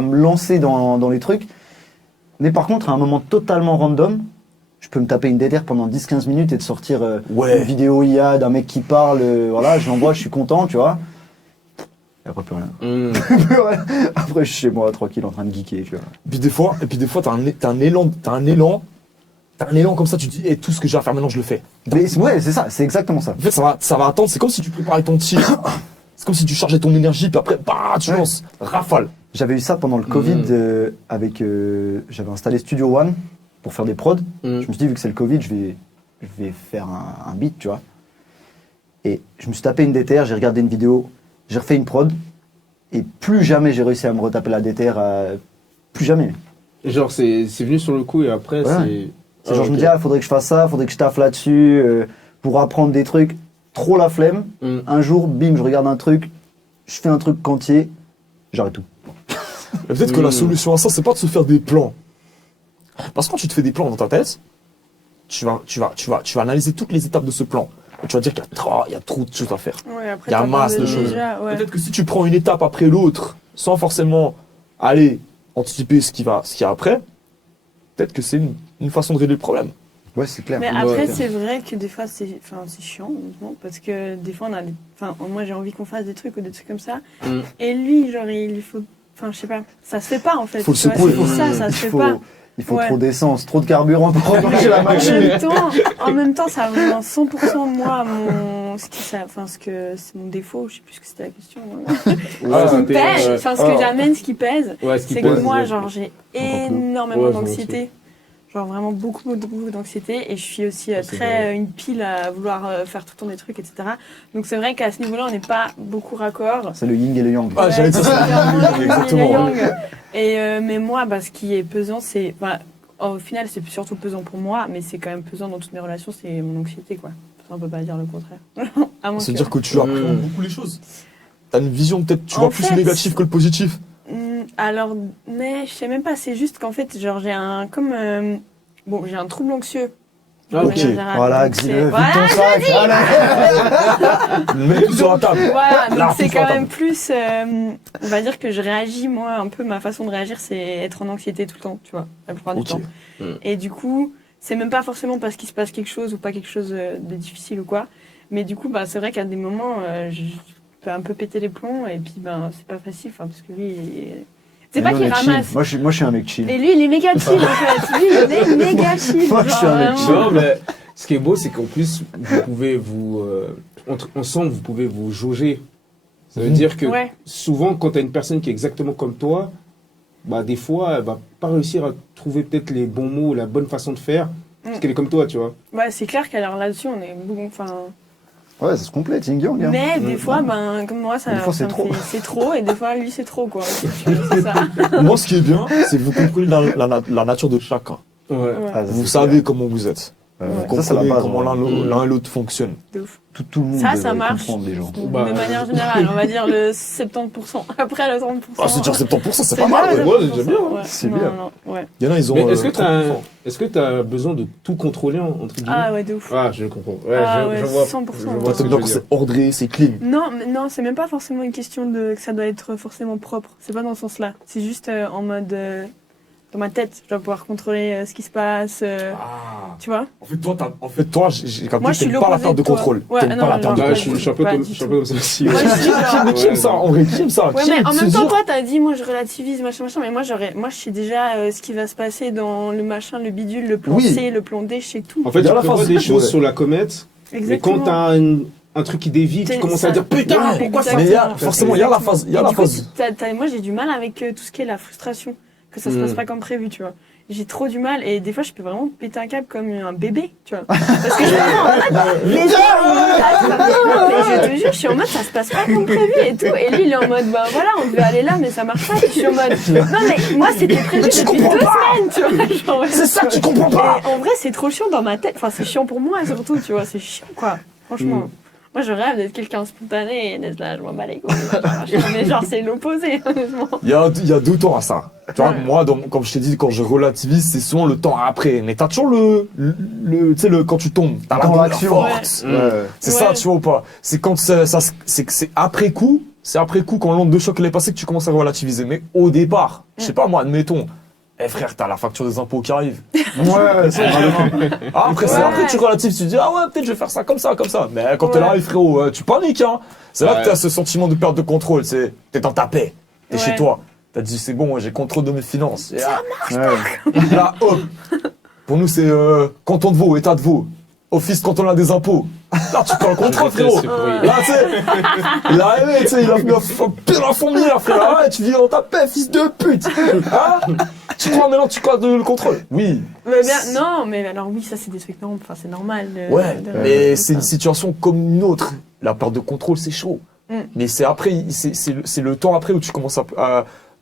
me lancer dans les trucs. Mais par contre, à un moment totalement random, je peux me taper une déterre pendant 10-15 minutes et de sortir une Ouais. vidéo IA d'un mec qui parle. Voilà, je l'envoie, je suis content, tu vois. Et après, plus rien. Après, je suis chez moi, tranquille, en train de geeker, tu vois. Et puis des fois, t'as un élan comme ça, tu te dis, et tout ce que j'ai à faire maintenant, je le fais. Mais ouais, c'est ça, c'est exactement ça. En fait, ça va attendre, c'est comme si tu préparais ton tir. C'est comme si tu chargeais ton énergie, puis après, bah, tu Ouais. lances. Rafale. J'avais eu ça pendant le Covid j'avais installé Studio One pour faire des prods. Je me suis dit, vu que c'est le Covid, je vais faire un beat, tu vois. Et je me suis tapé une déterre, j'ai regardé une vidéo, j'ai refait une prod, et plus jamais j'ai réussi à me retaper la déterre, plus jamais. Genre, c'est venu sur le coup et après, Ouais. c'est... C'est genre, je me dis, ah, faudrait que je fasse ça, faudrait que je taffe là-dessus, pour apprendre des trucs. Trop la flemme. Un jour, bim, je regarde un truc, je fais un truc quantier, j'arrête tout. Et peut-être que la solution à ça, c'est pas de se faire des plans. Parce que quand tu te fais des plans dans ta tête, tu vas analyser toutes les étapes de ce plan. Et tu vas dire qu'il y a trop de choses à faire. Ouais, après, Il y a t'as masse de déjà, choses. ouais. Peut-être que si tu prends une étape après l'autre, sans forcément aller anticiper ce qu'il y a après, peut-être que c'est une façon de régler le problème. Ouais, c'est clair. Mais après, Ouais. c'est vrai que des fois, c'est chiant, honnêtement, parce que des fois, moi, j'ai envie qu'on fasse des trucs ou des trucs comme ça. Et lui, genre, il faut. Enfin, je sais pas, ça se fait pas en fait. Faut le tu vois, secouer. c'est pour ça, ça se fait pas. Il faut Ouais. trop d'essence, trop de carburant pour enclencher la En machine. même temps, ça rejoint 100% moi, c'est mon défaut, je sais plus ce que c'était la question. Ce qui pèse, enfin, ce que j'amène, ce qui pèse, Ouais, ce qui c'est pèse, que moi, ouais. genre, j'ai Encore plus. énormément Ouais, d'anxiété. Genre vraiment beaucoup d'anxiété et je suis aussi c'est très vrai. une pile à vouloir faire tout le temps des trucs, etc. Donc c'est vrai qu'à ce niveau-là, on n'est pas beaucoup raccord. C'est le yin et le yang. Ah, j'allais dire ça. Exactement. Et mais moi, ce qui est pesant, c'est au final, c'est surtout pesant pour moi, mais c'est quand même pesant dans toutes mes relations, c'est mon anxiété, quoi. Tout on peut pas dire le contraire. À moins Ça veut que- dire que tu appréhendes beaucoup les choses. T'as une vision peut-être, tu En vois plus fait- le négatif que le positif. Alors, mais je sais même pas, c'est juste qu'en fait, genre, j'ai un, comme, j'ai un trouble anxieux. Ah, de ok. manière générale. Voilà, Donc, Xile, c'est- vide voilà, ton sac. Mets tout sur la table. voilà, donc Là, c'est tout sur la quand même table. plus, on va dire que je réagis, moi, un peu, ma façon de réagir, c'est être en anxiété tout le temps, tu vois, la plupart du Ok. temps. Et du coup, c'est même pas forcément parce qu'il se passe quelque chose ou pas quelque chose de difficile ou quoi, mais du coup, bah, c'est vrai qu'à des moments, je peux un peu péter les plombs, et puis, ben, c'est pas facile, enfin, parce que lui, c'est Mais pas nous, qu'il on est chill. ramasse. Moi, je suis un mec chill. Et lui, il est méga chill en fait. Lui, il est méga chill. Moi, je suis un mec vraiment. Non, mais ce qui est beau, c'est qu'en plus, vous pouvez ensemble, vous pouvez vous jauger. Ça veut dire que Ouais. souvent, quand tu as une personne qui est exactement comme toi, bah, des fois, elle va pas réussir à trouver peut-être les bons mots, la bonne façon de faire, parce qu'elle est comme toi, tu vois. Ouais, c'est clair qu'alors là-dessus, on est beaucoup. Enfin, Ouais, ça se complète, yin yang. Hein. mais des fois, ben, comme moi, ça, Des fois, ça c'est me trop. fait- c'est trop, et des fois, lui, c'est trop, quoi. C'est ça. Moi, ce qui est bien, c'est que vous comprenez la nature de chacun. Ouais. Ouais, Ah, ça, Vous c'est savez clair. comment vous êtes. Vous Ça, c'est la comprenez base. comment ouais. l'un et l'autre fonctionnent. de ouf. Tout le monde Ça devrait marche. comprendre les gens. Bah, de manière générale, on va dire le 70%. Après le 30%. Ah, c'est dire 70%, c'est pas bien, mal. le ouais, c'est déjà bien, 30%, ouais. C'est Non, bien. non, ouais. Il y en a, ils ont. Mais est-ce que 30%. tu as besoin de tout contrôler, entre guillemets? Ah ouais, de ouf. Ah, je comprends. Ouais, Ah je ouais, vois. 100%. Je Toi, vois ce t'aimes que bien tu quand veux dire. c'est ordré, c'est clean. Non, mais non, c'est même pas forcément une question de que ça doit être forcément propre. C'est pas dans ce sens-là. C'est juste en mode dans ma tête, je dois pouvoir contrôler ce qui se passe. Ah. Tu vois? En fait, toi, j'ai capté Moi, que je suis t'aimes pas la l'opposé perte de de toi. contrôle. Ouais, T'aimes non, pas la non, perte de non, Ouais, contrôle. je suis un peu Pas comme du je suis un tout. peu comme ça aussi. Moi, je suis genre- Mais qui aime ça? En vrai, qui aime ça? Ouais, Qui mais aime en se même temps, dire- toi, t'as dit, moi, je relativise, machin, machin, mais moi, je sais déjà ce qui va se passer dans le machin, le bidule, le plan Oui. C, le plan D, je sais tout. En fait, Il y tu a la prévois phase- des choses ouais. sur la comète, mais Exactement. quand t'as un truc qui dévie, tu C'est commences ça. à dire putain, Ouais, pourquoi ça? Mais il y a, Exactement. forcément, il y a la phase. Il y a Et la du coup, phase. moi, j'ai du mal avec tout ce qui est la frustration, que ça se passe pas comme prévu, tu vois. J'ai trop du mal, et des fois, je peux vraiment péter un câble comme un bébé, tu vois. Parce que je suis vraiment en mode, mais je te jure, je suis en mode, ça se passe pas comme prévu et tout. Et lui, il est en mode, bah voilà, on devait aller là, mais ça marche pas. Et je suis en mode, non, mais moi, c'était prévu depuis 2 semaines, tu vois. Genre, ouais. C'est ça que tu comprends pas! Et en vrai, c'est trop chiant dans ma tête. Enfin, c'est chiant pour moi, surtout, tu vois. C'est chiant, quoi. Franchement. Moi, je rêve d'être quelqu'un de spontané et d'être là, je m'en bats les couilles. Mais genre, c'est l'opposé, honnêtement. Il y a 2 temps à ça. Tu vois, Ouais. moi, comme je t'ai dit, quand je relativise, c'est souvent le temps après. Mais t'as toujours tu sais, quand tu tombes, t'as la Dans douleur l'action. forte. Ouais. C'est Ouais. ça, tu vois ou pas? C'est quand c'est que c'est après coup, quand l'onde de choc elle est passée que tu commences à relativiser. Mais au départ, je sais pas moi, admettons, frère, t'as la facture des impôts qui arrive. Ouais, c'est Après, c'est Ouais. après tu relativises, tu te dis, ah ouais, peut-être je vais faire ça comme ça, comme ça. Mais quand t'es Ouais. là, frérot, tu paniques, hein. C'est là Ouais. que t'as ce sentiment de perte de contrôle. T'es dans ta paix. T'es Ouais. chez toi. T'as dit, c'est bon, j'ai contrôle de mes finances. Et Ouais. là, hop. Pour nous, c'est canton de Vaud, état de Vaud. Office cantonal des impôts. Là, tu prends le contrôle, Je déteste frérot. ce bruit. Là, tu sais, il est arrivé, tu sais, il a mis un pire la fourmilière, frère. Ah ouais, tu vis dans ta paix, fils de pute. Hein? Tu crois maintenant, tu crois le contrôle? Oui. Mais bien, non, mais alors oui, ça, c'est des trucs normaux. Enfin, c'est normal. Ouais, mais c'est une ça. situation comme une autre. La perte de contrôle, c'est chaud. Mais c'est après, c'est le temps après où tu commences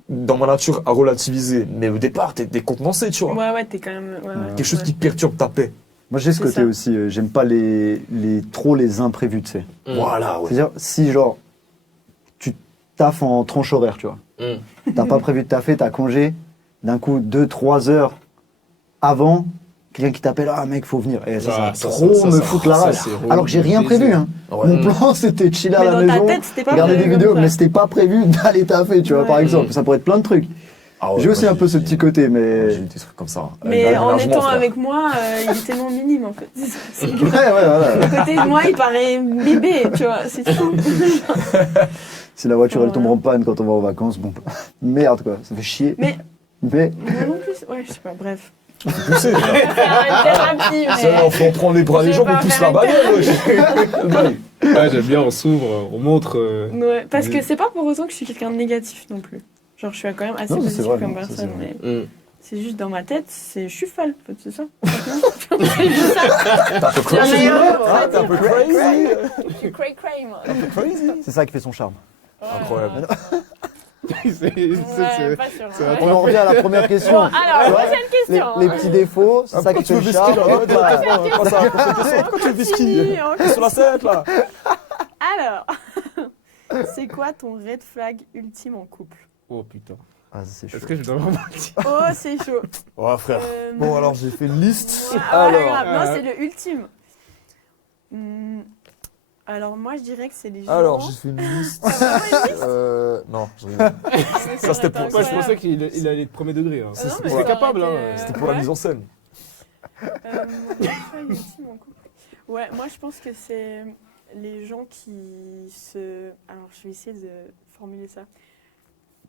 dans ma nature, à relativiser. Mais au départ, t'es décontenancé, tu vois. Ouais, t'es quand même. Ouais, Quelque chose qui perturbe ta paix. Moi, j'ai ce C'est côté ça. aussi. J'aime pas trop les imprévus, tu sais. Voilà, ouais. C'est-à-dire, si genre, tu taffes en tranche horaire, tu vois. T'as pas prévu de taffer, t'as congé. D'un coup, 2-3 heures avant, quelqu'un qui t'appelle, ah mec, faut venir. Et ça, Ah, ça va trop me foutre la rage. c'est relou. Alors que j'ai rien prévu. Hein. Ouais. Mon plan, c'était de chiller à Mais la dans maison, ta tête, c'était pas regarder des prévu vidéos, comme ça. mais c'était pas prévu d'aller taffer, tu vois, Ouais. par exemple. Ça pourrait être plein de trucs. Ah ouais, J'ai aussi moi, un peu ce petit côté, mais. J'ai eu des trucs comme ça. Mais Avec en l'aménagement, étant frère. avec moi, il est tellement minime en fait. Ouais, voilà. À côté de moi, il paraît bébé, tu vois, c'est tout. Si la voiture, elle Voilà. tombe en panne quand on va en vacances, bon. Merde, quoi. Ça fait chier. Mais Mais. moi non plus, ouais, je sais pas, bref. Poussé, On va faire une thérapie, c'est bon, mais. faut prendre les bras Je des vais gens pas pour pousser faire la une bagnole. wesh. Le bail. Ouais, j'aime bien, on s'ouvre, on montre. Ouais, parce que c'est pas pour autant que je suis quelqu'un de négatif non plus. Genre, je suis quand même assez Non, mais c'est positive vrai, comme non, ça, personne, c'est vrai. mais c'est juste dans ma tête, je suis folle, en fait, c'est ça. C'est juste ça. T'es un peu C'est la crazy. meilleure hein. mot, Ah, t'es un peu crazy. Je suis cray cray, moi. Crazy. C'est ça qui fait son charme. Incroyable. Ouais, pas sûr. c'est Ouais. On en revient à la première question. Bon, alors, Ouais. prochaine question. Les petits défauts, c'est ça Pourquoi qui tu te veux des charme. skis là Hop là. Pourquoi tu veux des skis Continue, on T'es sur la sellette là. Alors, c'est quoi ton red flag ultime en couple? Oh putain. Ah, c'est chaud. Est-ce que je dois vraiment le dire? Oh, c'est chaud. Oh frère. Bon alors j'ai fait une liste. Ouais, Alors. grave. Non, c'est le ultime. Alors, moi, je dirais que c'est les gens. Alors j'ai fait une liste. T'as vraiment une liste? Non, je rigole. Ça, c'était pour- Moi, je pensais qu'il allait être premier degré. Hein. Ah non, mais C'est ça capable. aurait Hein. été, C'était pour la ouais. mise en scène. Mon red flag ultime en couple. Ouais, moi, je pense que c'est les gens qui se. Alors, je vais essayer de formuler ça.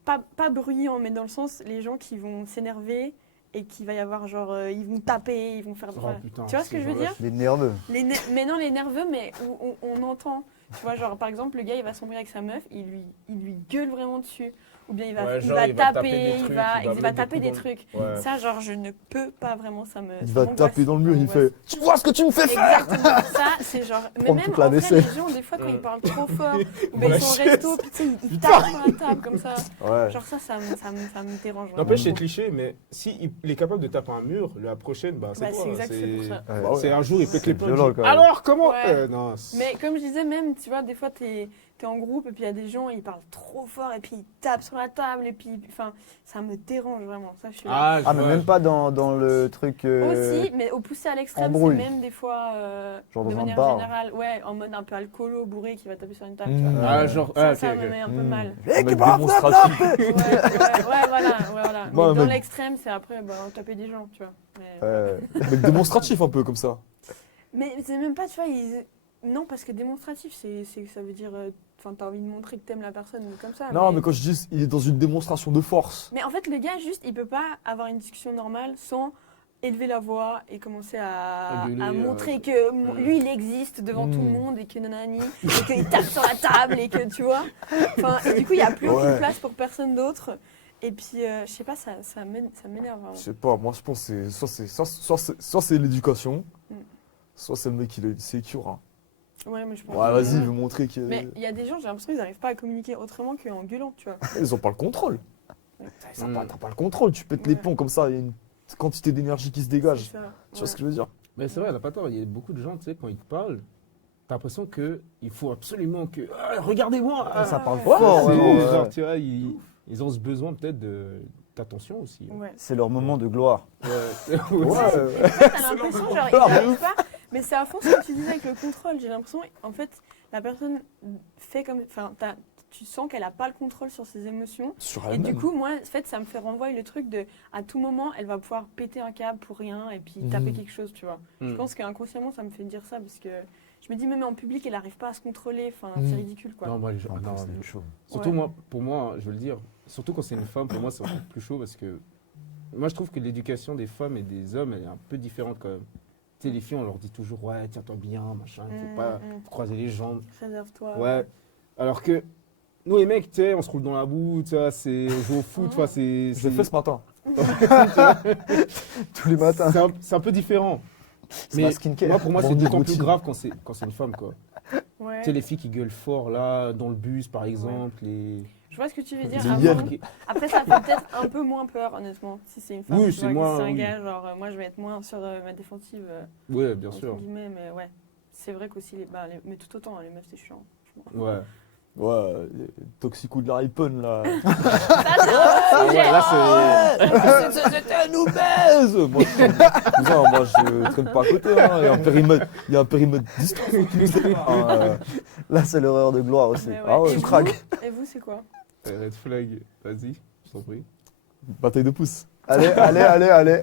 Pas bruyants, mais dans le sens, les gens qui vont s'énerver et qu'il va y avoir genre. Ils vont taper, ils vont faire. Oh, putain, tu vois ce que ces je veux gens-là, dire? Les nerveux. Mais non, les nerveux, mais où on entend. Tu vois, genre, par exemple, le gars, il va s'embrouiller avec sa meuf, il lui gueule vraiment dessus. Ou bien il va, Ouais, il genre, va il va taper taper, des il trucs, va, il va il va mettre taper des des coups trucs. Ouais. Ça, genre, je ne peux pas vraiment, ça me. Il ça va m'angoisse, taper dans le mur, ça il m'angoisse. fait Tu vois ce que tu me fais faire Exactement, ça, c'est genre. Mais Prendre même toute la en vrai, vaisselle. les gens, des fois, quand ils parlent trop fort, ou Dans bien la ils sont au chaise. resto, puis tu sais, ils tapent sur la table comme ça. Ouais. Genre, ça me dérange. vraiment. N'empêche, c'est cliché, mais s'il est capable de taper un mur, la prochaine, bah, c'est Bah, toi. c'est exact, c'est pour ça. Ouais. Bah ouais. C'est un jour, il pète les plombs. violent, quand même. Alors, comment Ouais. Non. Mais comme je disais, même, tu vois, des fois, t'es en groupe et puis il y a des gens, ils parlent trop fort et puis ils tapent sur la table et puis, enfin, ça me dérange vraiment. Ça, je suis Ah, Ah, mais même pas dans le truc. Aussi, mais au poussé à l'extrême, c'est embrouille. même des fois, Genre de dans un manière bar. générale, ouais, en mode un peu alcoolo, bourré, qui va taper sur une table. Mmh. Tu vois. Ah, genre, Ça, ok, ça me ok. met un peu mal. Un mec démonstratif. Ouais, voilà. Mais Moi, dans mec- l'extrême, c'est après, bah, taper des gens, tu vois. Mais, Un mec démonstratif un peu comme ça. mais c'est même pas, tu vois, non, parce que démonstratif, ça veut dire, enfin, t'as envie de montrer que t'aimes la personne comme ça. Non, mais quand je dis il est dans une démonstration de force. Mais en fait, le gars, juste, il peut pas avoir une discussion normale sans élever la voix et commencer à gueuler, montrer que lui, il existe devant tout le monde et que nanani, et qu'il tape sur la table et que, tu vois. Enfin, et du coup, il n'y a plus aucune Ouais. place pour personne d'autre. Et puis, je sais pas, ça m'énerve vraiment. Je sais pas, moi je pense que soit c'est l'éducation, Mm. soit c'est le mec qui est sécure. Hein. Ouais, mais je pense. Ouais, vas-y, il veut montrer que. Mais il y a des gens, j'ai l'impression qu'ils n'arrivent pas à communiquer autrement qu'en gueulant, tu vois. Ils ont pas le contrôle. T'as pas le contrôle, tu pètes les Ouais. plombs comme ça, il y a une quantité d'énergie qui se dégage. C'est ça, Tu vois ouais. ce que je veux dire? Mais c'est vrai, elle n'a pas tort. Il y a beaucoup de gens, tu sais, quand ils te parlent, t'as l'impression qu'il faut absolument que. Ah, regardez-moi Ah, Ça parle ouais. fort, C'est vraiment, genre, ouais. tu vois, ils ont ce besoin peut-être d'attention aussi. Ouais. C'est leur moment de gloire. Ouais. Ouais, En fait, t'as l'impression, genre, ils n'arrivent pas. Mais c'est à fond ce que tu disais avec le contrôle. J'ai l'impression, en fait, la personne fait comme. Enfin, tu sens qu'elle n'a pas le contrôle sur ses émotions. sur Et elle-même. du coup, moi, en fait, ça me fait renvoyer le truc de. À tout moment, elle va pouvoir péter un câble pour rien et puis taper quelque chose, tu vois. Je pense qu'inconsciemment, ça me fait dire ça parce que je me dis, même en public, elle n'arrive pas à se contrôler. Enfin, c'est ridicule, quoi. Non, moi, les gens. non, c'est chaud. surtout Ouais. moi, pour moi, je veux le dire, surtout quand c'est une femme, pour moi, c'est encore plus chaud parce que moi, je trouve que l'éducation des femmes et des hommes, elle est un peu différente quand même. Tu sais, les filles, on leur dit toujours, ouais, tiens-toi bien, machin, il faut pas croiser les jambes. Réserve-toi. Ouais. Alors que nous, les mecs, tu sais, on se roule dans la boue, tu vois, on joue au foot, tu vois, c'est. Je l'ai fait ce matin. Tous les matins. C'est un peu différent. C'est ma skincare. moi, pour moi, c'est Bandit d'autant plus routine. grave quand c'est une femme, quoi. Ouais. Tu sais, les filles qui gueulent fort, là, dans le bus, par exemple, les... Je vois ce que tu veux dire. Les Avant- hyènes. Après, ça fait peut-être un peu moins peur, honnêtement, si c'est une femme. Oui, tu c'est vois, que moins- c'est un oui. gars, genre, moi, je vais être moins sur ma défensive. Ouais, bien Entre sûr. guillemets, mais ouais. C'est vrai qu'aussi, mais tout autant, hein, les meufs, c'est chiant. franchement. Ouais. Ouais, Toxico de la Ripon là. Ça, c'est un autre sujet. là, C'était un obèse. Moi, je traîne pas à côté. Hein. Il y a un périmètre distance. Là, c'est l'horreur de gloire aussi. Mais ouais. Ah ouais, Et je vous craque. Et vous, c'est quoi? Red flag, vas-y, je t'en prie. Bataille de pouces. Allez,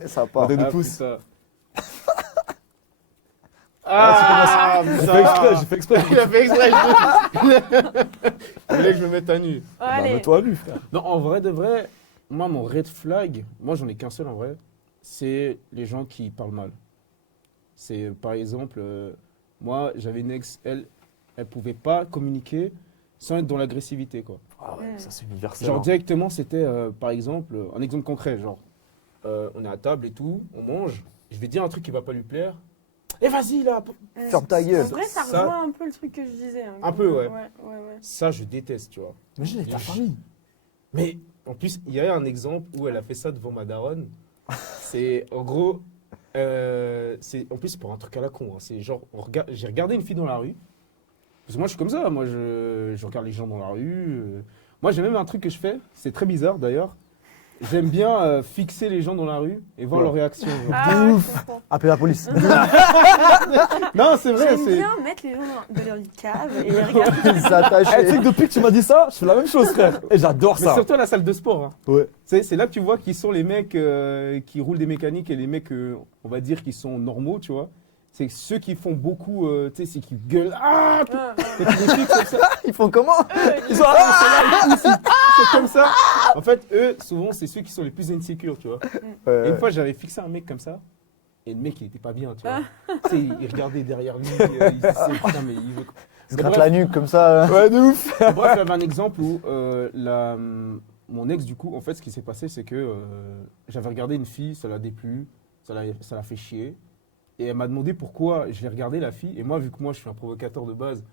ça part. Bataille de pouces. putain. J'ai fait exprès. Il a fait exprès, je voulais que je me mette à nu. Bah, Allez. mets-toi à nu, frère. Non, en vrai de vrai, moi, mon red flag, moi, j'en ai qu'un seul en vrai, c'est les gens qui parlent mal. C'est, par exemple, moi, j'avais une ex, elle pouvait pas communiquer sans être dans l'agressivité, quoi. Ah ouais, ça c'est universel. Genre, hein. directement, c'était, par exemple, un exemple concret, genre, on est à table et tout, on mange, je vais dire un truc qui va pas lui plaire. Eh, vas-y, là! Ferme ta gueule. En vrai, ça Ça- rejoint un peu le truc que je disais. Hein, Un peu, ouais. Ouais. Ça, je déteste, tu vois. Imagine avec ta Je- famille. Mais En plus, il y a un exemple où elle a fait ça devant ma daronne. C'est en gros, en plus c'est pour un truc à la con. Hein. C'est genre, j'ai regardé une fille dans la rue. Parce que moi je suis comme ça, moi je regarde les gens dans la rue. Moi j'ai même un truc que je fais, c'est très bizarre d'ailleurs. J'aime bien fixer les gens dans la rue et voir leur réaction. Ah, ouais, je comprends. Appelez la police. Non, c'est vrai. J'aime bien mettre les gens dans leur cave et les regarder. Ils Eh, tu sais s'attachent. que depuis que tu m'as dit ça, je fais la même chose, frère. Et j'adore Mais ça. surtout à la salle de sport. Hein. Ouais. C'est là que tu vois qui sont les mecs qui roulent des mécaniques et les mecs, on va dire, qui sont normaux, tu vois. C'est ceux qui font beaucoup, tu sais, c'est qui gueulent. Ah, Ouais, et puis les fixes comme ça. Ils font comment? Ils sont là. C'est comme ça. En fait, eux, souvent, c'est ceux qui sont les plus insécures, tu vois. Et une fois, j'avais fixé un mec comme ça. Et le mec, il était pas bien, tu vois. Tu sais, il regardait derrière lui. Il se disait, putain, mais il veut. Ils se grattent la nuque comme ça. Ouais, de ouf. Bref, j'avais un exemple où mon ex, du coup, en fait, ce qui s'est passé, c'est que j'avais regardé une fille, ça l'a déplu, ça l'a fait chier. Et elle m'a demandé pourquoi je l'ai regardé, la fille. Et moi, vu que moi, je suis un provocateur de base,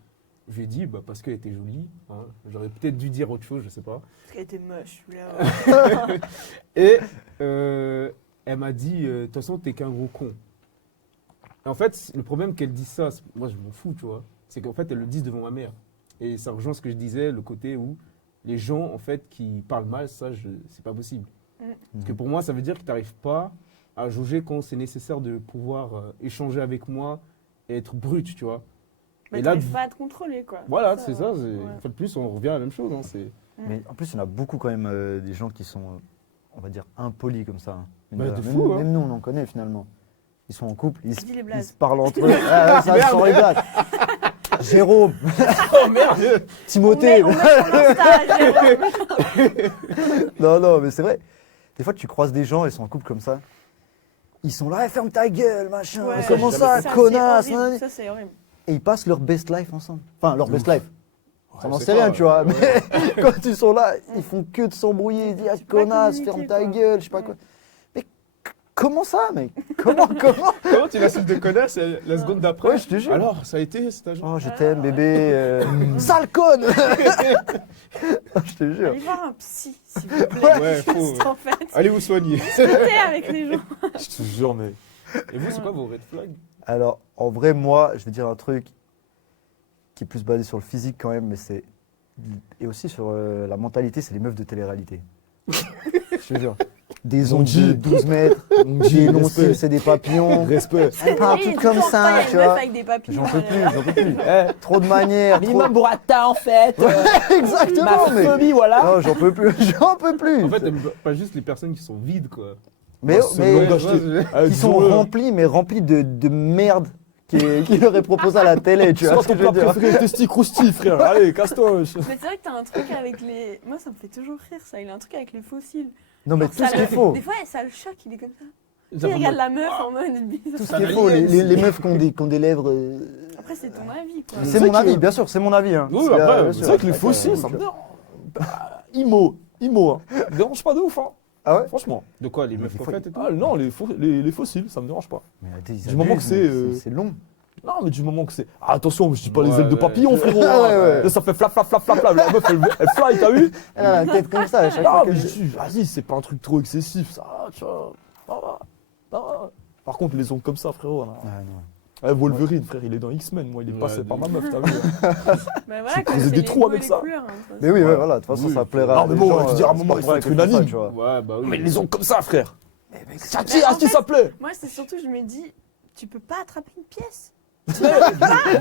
je lui ai dit, bah, parce qu'elle était jolie. Hein. J'aurais peut-être dû dire autre chose, je sais pas. parce qu'elle était moche. Là. Et elle m'a dit, de toute façon, t'es qu'un gros con. Et en fait, le problème qu'elle dise ça, moi, je m'en fous, tu vois. C'est qu'en fait, elle le dise devant ma mère. Et ça rejoint ce que je disais, le côté où les gens, en fait, qui parlent mal, ça, c'est pas possible. Parce que pour moi, ça veut dire que tu n'arrives pas à jauger quand c'est nécessaire de pouvoir échanger avec moi et être brut, tu vois. Mais Et là, t'arrives pas à te contrôler, quoi. voilà, c'est ça. ouais. En fait, plus, on revient à la même chose. Hein, Mais en plus, il y en a beaucoup quand même des gens qui sont, on va dire, impolis comme ça. Hein. Bah, de même, fou, hein. même nous, on en connaît finalement. Ils sont en couple, ils Dis les se blagues. parlent entre eux. Ah, ça sort les blagues. Jérôme, Oh merde. Timothée. On met son Insta, Jérôme. Non, mais c'est vrai. Des fois, tu croises des gens, ils sont en couple comme ça. Ils sont là, ferme ta gueule, machin. Ouais, Comment ça, c'est connasse. horrible, nan. ça, c'est horrible. Et ils passent leur best life ensemble. Enfin, leur best life. Ça n'en c'est sait rien, quoi, tu vois. ouais. Mais quand ils sont là, ils font que de s'embrouiller. Ils disent, ah, peux pas connasse, communiquer, ferme ta quoi. gueule, je sais pas quoi. Mais comment ça, mec? Comment Comment tu l'insultes de connasse la seconde d'après? Ouais, je te jure. Alors, ça a été cet agent? Oh, je t'aime, bébé. Sale conne. Je te jure. Allez voir un psy, s'il vous plaît. Ouais, faut. Juste, en fait. Allez vous soigner. Discuter avec les gens. Je te jure, mais. Et vous, c'est quoi vos red flags? Alors, en vrai, moi, je vais dire un truc qui est plus basé sur le physique quand même, mais c'est. Et aussi sur la mentalité, c'est les meufs de télé-réalité. Je te jure. Des On ongles de dit. 12 mètres, dit, des longs respect. cils, c'est des papillons. Respect. Un Oui, truc tout comme le temps, ça, il y a une tu meuf vois. avec des papillons. J'en peux plus, euh, j'en peux plus. Trop de manières. Minimum burrata en fait. Exactement, Ma mais. phobie, voilà. Non, j'en peux plus, j'en peux plus. En fait, t'aimes pas juste les personnes qui sont vides, quoi. mais c'est long Ouais, d'acheter. je vois, Allez, qui sont disons-le. remplis, mais remplis de merde qui leur est proposé à la télé, tu C'est vois quoi ce que ton je veux plat dire. préféré? Testi crousti, frère. Allez, casse-toi. wesh. Mais c'est vrai que t'as un truc avec les. Moi, ça me fait toujours rire, ça. Il a un truc avec les fossiles. Non, mais Genre, tout ça ce qu'il le- faut. Des fois, ça le choque, il est comme ça. Ça Il va regarde mal. la meuf en mode bizarre. Tout ce qu'il faut, les meufs qui ont des lèvres. Après, c'est ton avis, quoi. C'est mon avis, bien sûr, c'est mon avis. Hein. Oui, C'est, après, bien c'est C'est sûr. vrai que les fossiles, ça me dérange. Bah, Imo. Hein. Ça me dérange pas de ouf, hein. Ah ouais. Franchement. De quoi, les Mais meufs des fois, coquettes et tout? Ah non, les fossiles, ça me dérange pas. Mais ils Du moment abusent, que mais c'est, c'est long. Non, mais du moment que c'est. Ah, attention, je dis pas les Ouais, ailes de ouais. papillon, frérot. Ah, ouais, ouais. Là, ça fait flap. La meuf, elle fly, t'as vu? Elle a la tête comme ça à chaque Non, fois mais que je dis, vas-y, c'est pas un truc trop excessif, ça, tu vois. Ça va. Par contre, les ongles comme ça, frérot. Là. Ah, non. Wolverine, frère, il est dans X-Men, moi, il est Ouais, passé de par ma ouf. meuf, t'as vu? Bah J'ai voilà, creusé c'est des les trous goûts avec et les ça. couleurs, hein, de toute Mais oui, façon. ouais, voilà, de toute façon, Oui. ça plaira. Non, à mais des bon, gens, je veux dire, à un c'est moment, pas il faut pour être ça que unanime. tu vois. Ouais, bah oui. Mais les ongles comme ça, frère. Ça Mais tire, en à qui fait- ça plaît? Moi, c'est surtout, je me dis, tu peux pas attraper une pièce. Mais-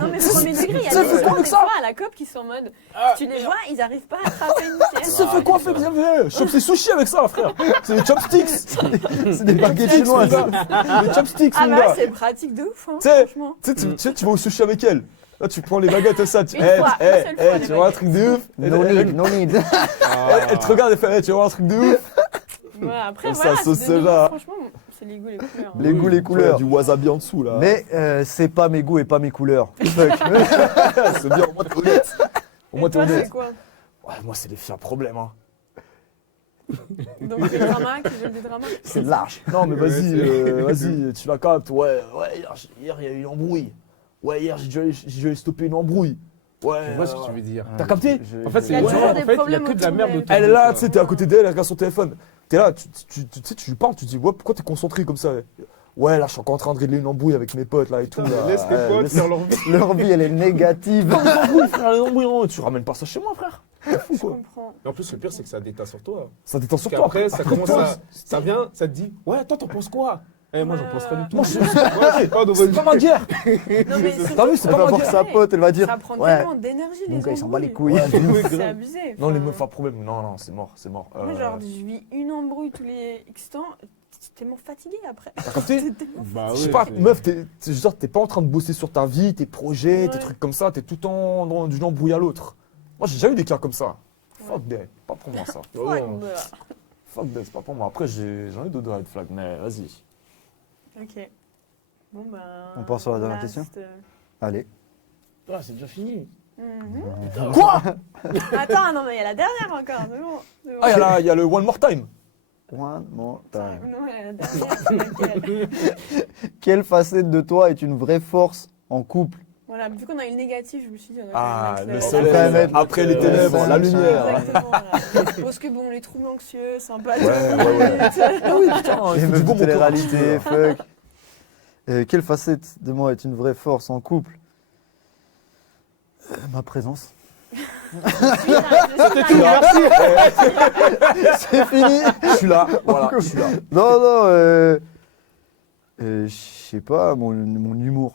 Non, mais premier degré, il y a Ça des fait quoi gens, avec des ça fois, à la COP qui sont en mode, tu les vois, ils arrivent pas à attraper une Tu pièce. sais fait quoi, fait bien, bien. Chope ses sushis avec ça, frère. C'est des chopsticks. C'est des baguettes Chopsticks, chinoises. mon gars. Des chopsticks, Ah mon bah, gars. c'est pratique de ouf, hein, Tu sais, franchement. Tu sais, tu vas au sushi avec elle. Là, tu prends les baguettes et ça. Une fois, une seule fois, les tu vois un baguettes. truc de ouf. No need, no need. Elle te regarde et fait, tu vois un truc de ouf. Ouais, après, Comme ça, voilà, sauce c'est de soja. franchement, c'est les goûts, les couleurs. hein. Les goûts, les couleurs. Du wasabi en dessous, là. Mais c'est pas mes goûts et pas mes couleurs. Fuck. C'est bien, au moins t'es honnête. Au moins Et t'es toi, c'est honnête. quoi? Ouais, moi, c'est les filles à problème, hein. Donc, des dramas, qui veulent des dramas. C'est large. Non, mais vas-y, Ouais, vas-y, tu la captes. Ouais, hier, il y a eu une embrouille. Ouais, hier, j'ai dû aller stopper une embrouille. Ouais. Je vois ce que tu veux dire. T'as capté? En fait, Il y a c'est toujours en des fait, il y a problèmes que de la autour merde d'elle. autour. Elle est de là, ça. tu sais, t'es à côté d'elle, elle regarde son téléphone. T'es là, tu sais, tu lui parles, tu dis, ouais, pourquoi t'es concentré comme ça? Ouais, là, je suis encore en train de régler une embrouille avec mes potes, là, et tout. Là. Laisse tes potes faire leur vie. Leur vie, elle est négative. Embrouille, frère, les embrouilles, non, tu ramènes pas ça chez moi, frère. T'es fou, Je quoi. comprends. Et en plus, le pire, c'est que ça déteint sur toi. Ça détend sur Parce toi. qu'après, ça commence toi, à. Ça vient, ça te dit, ouais, toi, t'en penses quoi? Eh, moi, j'en pense rien du tout. Moi, je- Ouais, pas de C'est pas ma guerre. Non, mais surtout, T'as vu, c'est Elle pas va ma voir guerre. sa pote, elle va dire ça prend ouais, tellement d'énergie, les mon gars, il s'en bat les embrouilles. couilles. C'est abusé. Non, les enfin. meufs, pas de problème. Non, non, c'est mort, c'est mort. Moi, genre, je vis une embrouille tous les X temps, t'es tellement fatigué après. T'as capté? T'es tellement- Bah Je sais ouais, pas, c'est- meuf, je veux dire, t'es pas en train de bosser sur ta vie, tes projets, tes Ouais. trucs comme ça, t'es tout le temps d'une embrouille à l'autre. Moi, j'ai déjà eu des cas comme ça. Fuck that, pas pour moi ça. Oh, Ouais, non. bah, Fuck that, c'est pas pour moi. Après, j'en ai d'autres red flags, mais vas-y. Ok. Bon, bah. On passe sur la dernière last, question Allez. Ah, c'est déjà fini. Mhm. Quoi? Attends, non, mais il y a la dernière encore, c'est bon. C'est bon. Ah, il y a le one more time. One more time. Non, il y a la dernière, c'est laquelle? Quelle facette de toi est une vraie force en couple? Voilà, vu qu'on a eu le négatif, je me suis dit, on a Ah, quand même le mettre soleil, va mettre- après les ténèbres, la lumière. Exactement, voilà. Parce que bon, les troubles anxieux, sympa. Ouais, ouais. Ah oui, putain, il Les faut meufs du beau de mon télé-réalité, fuck. Quelle facette de moi est une vraie force en couple? Ma présence. C'était tout, merci. C'est fini. Je suis là, voilà, je suis là. Non, non, je sais pas, mon humour.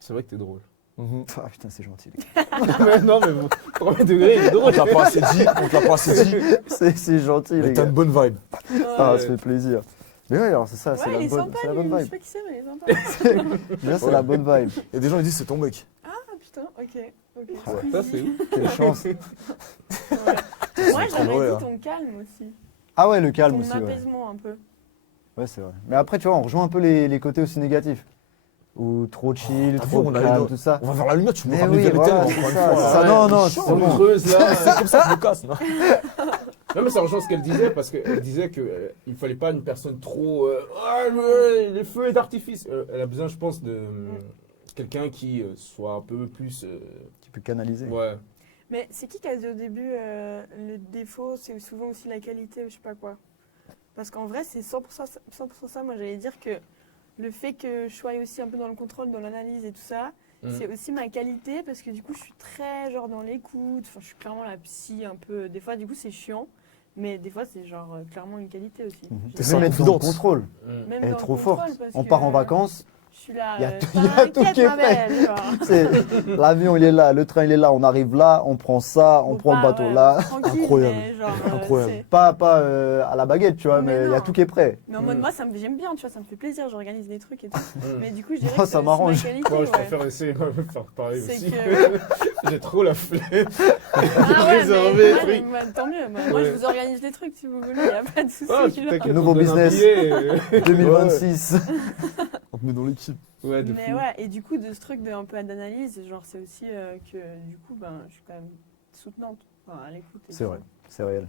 C'est vrai que t'es drôle. Mhm. Ah putain, c'est gentil. Les gars. Mais non, mais bon, premier degré, il est On drôle. te l'a pas assez dit, on te l'a pas assez dit, C'est gentil, mais les t'as gars. une bonne vibe. Ah, ça fait plaisir. Mais ouais, alors c'est ça, c'est Ouais, il la est bonne, sympa, c'est la lui. bonne Je sais vibe. pas qui c'est, mais il est sympa. Déjà, c'est Ouais. la bonne vibe. Et des gens ils disent c'est ton mec. Ah putain, ok. Ok. Ouais, ça, c'est ouf. Quelle chance. Ouais. Moi, trop j'aurais drôle, dit hein. ton calme aussi. Ah ouais, le calme Ton aussi, ouais. apaisement un peu. Ouais, c'est vrai. Mais après, tu vois, on rejoint un peu les côtés aussi négatifs. Ou trop chill, t'as vu, trop on a eu calme, nos- tout ça. On va vers la lumière, tu me Mais ramener oui, vers les voilà, ténèbres c'est encore une ça, fois. c'est ça. là. Non, non, Il est c'est chiant, bon. lui. Creuse là. C'est comme ça que je me casse. Non Non, mais ça rejoint ce qu'elle disait, parce qu'elle disait qu'il ne fallait pas une personne trop. Ah, ouais, les feux d'artifice. Elle a besoin, je pense, de quelqu'un qui soit un peu plus. Tu peux canaliser. Ouais. Mais c'est qui a dit au début le défaut, c'est souvent aussi la qualité ou je sais pas quoi. Parce qu'en vrai, c'est 100% ça. Moi, j'allais dire que le fait que je sois aussi un peu dans le contrôle, dans l'analyse et tout ça, c'est aussi ma qualité parce que du coup, je suis très genre dans l'écoute. Enfin, je suis clairement la psy un peu. Des fois, du coup, c'est chiant. Mais des fois, c'est genre clairement une qualité aussi. T'es J'ai- Même être dans le confidente. contrôle. même Elle est dans trop le contrôle, forte. parce On que part en vacances, Je suis là. Il y a tout- il y a tout t'inquiète, qui est ma prêt. belle, genre. l'avion il est là, le train il est là, on arrive là, on prend ça, on Bon, prend le pas, bateau ouais, là. Tranquille, Incroyable. mais genre, Incroyable. c'est- Pas à la baguette, tu vois, Mais mais il y a non. tout qui est prêt. Mais en mode, moi, j'aime bien, tu vois, ça me fait plaisir, j'organise des trucs et tout. Mais du coup, je dirais Oh, que ça c'est m'arrange. aussi ma qualité, Moi, je ouais. préfère essayer de faire pareil C'est aussi. que- J'ai trop la flemme. Ah ouais, réservé, mais truc. moi, tant mieux. Moi, je vous organise les trucs si vous voulez, il n'y a pas de souci. Ah, tu genre. t'inquiètes, Nouveau on donne un business. billet, 2026. On te met dans l'équipe. Ouais, de Mais fou. ouais, et du coup, de ce truc de un peu d'analyse, genre, c'est aussi que du coup, ben, je suis quand même soutenante enfin, à l'écoute. et C'est tout. vrai, c'est réel.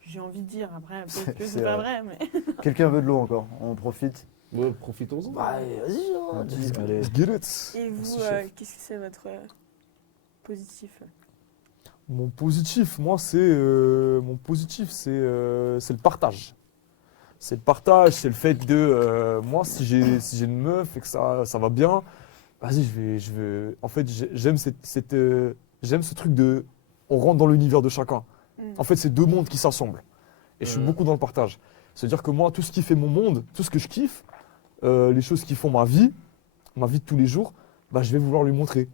J'ai envie de dire après, peut-être que C'est c'est pas vrai, mais. Quelqu'un veut de l'eau encore, on profite. Ouais, profitons-en. vas-y, allez. Let's get it. Et vous, Merci, chef. qu'est-ce que c'est votre positif Mon positif, moi, c'est c'est le partage. C'est le partage, c'est le fait de moi, si j'ai une meuf et que ça va bien, vas-y, je vais. En fait, j'aime j'aime ce truc de, on rentre dans l'univers de chacun. En fait, c'est deux mondes qui s'assemblent. Et je suis beaucoup dans le partage. C'est-à-dire que moi, tout ce qui fait mon monde, tout ce que je kiffe, les choses qui font ma vie de tous les jours, bah, je vais vouloir lui montrer.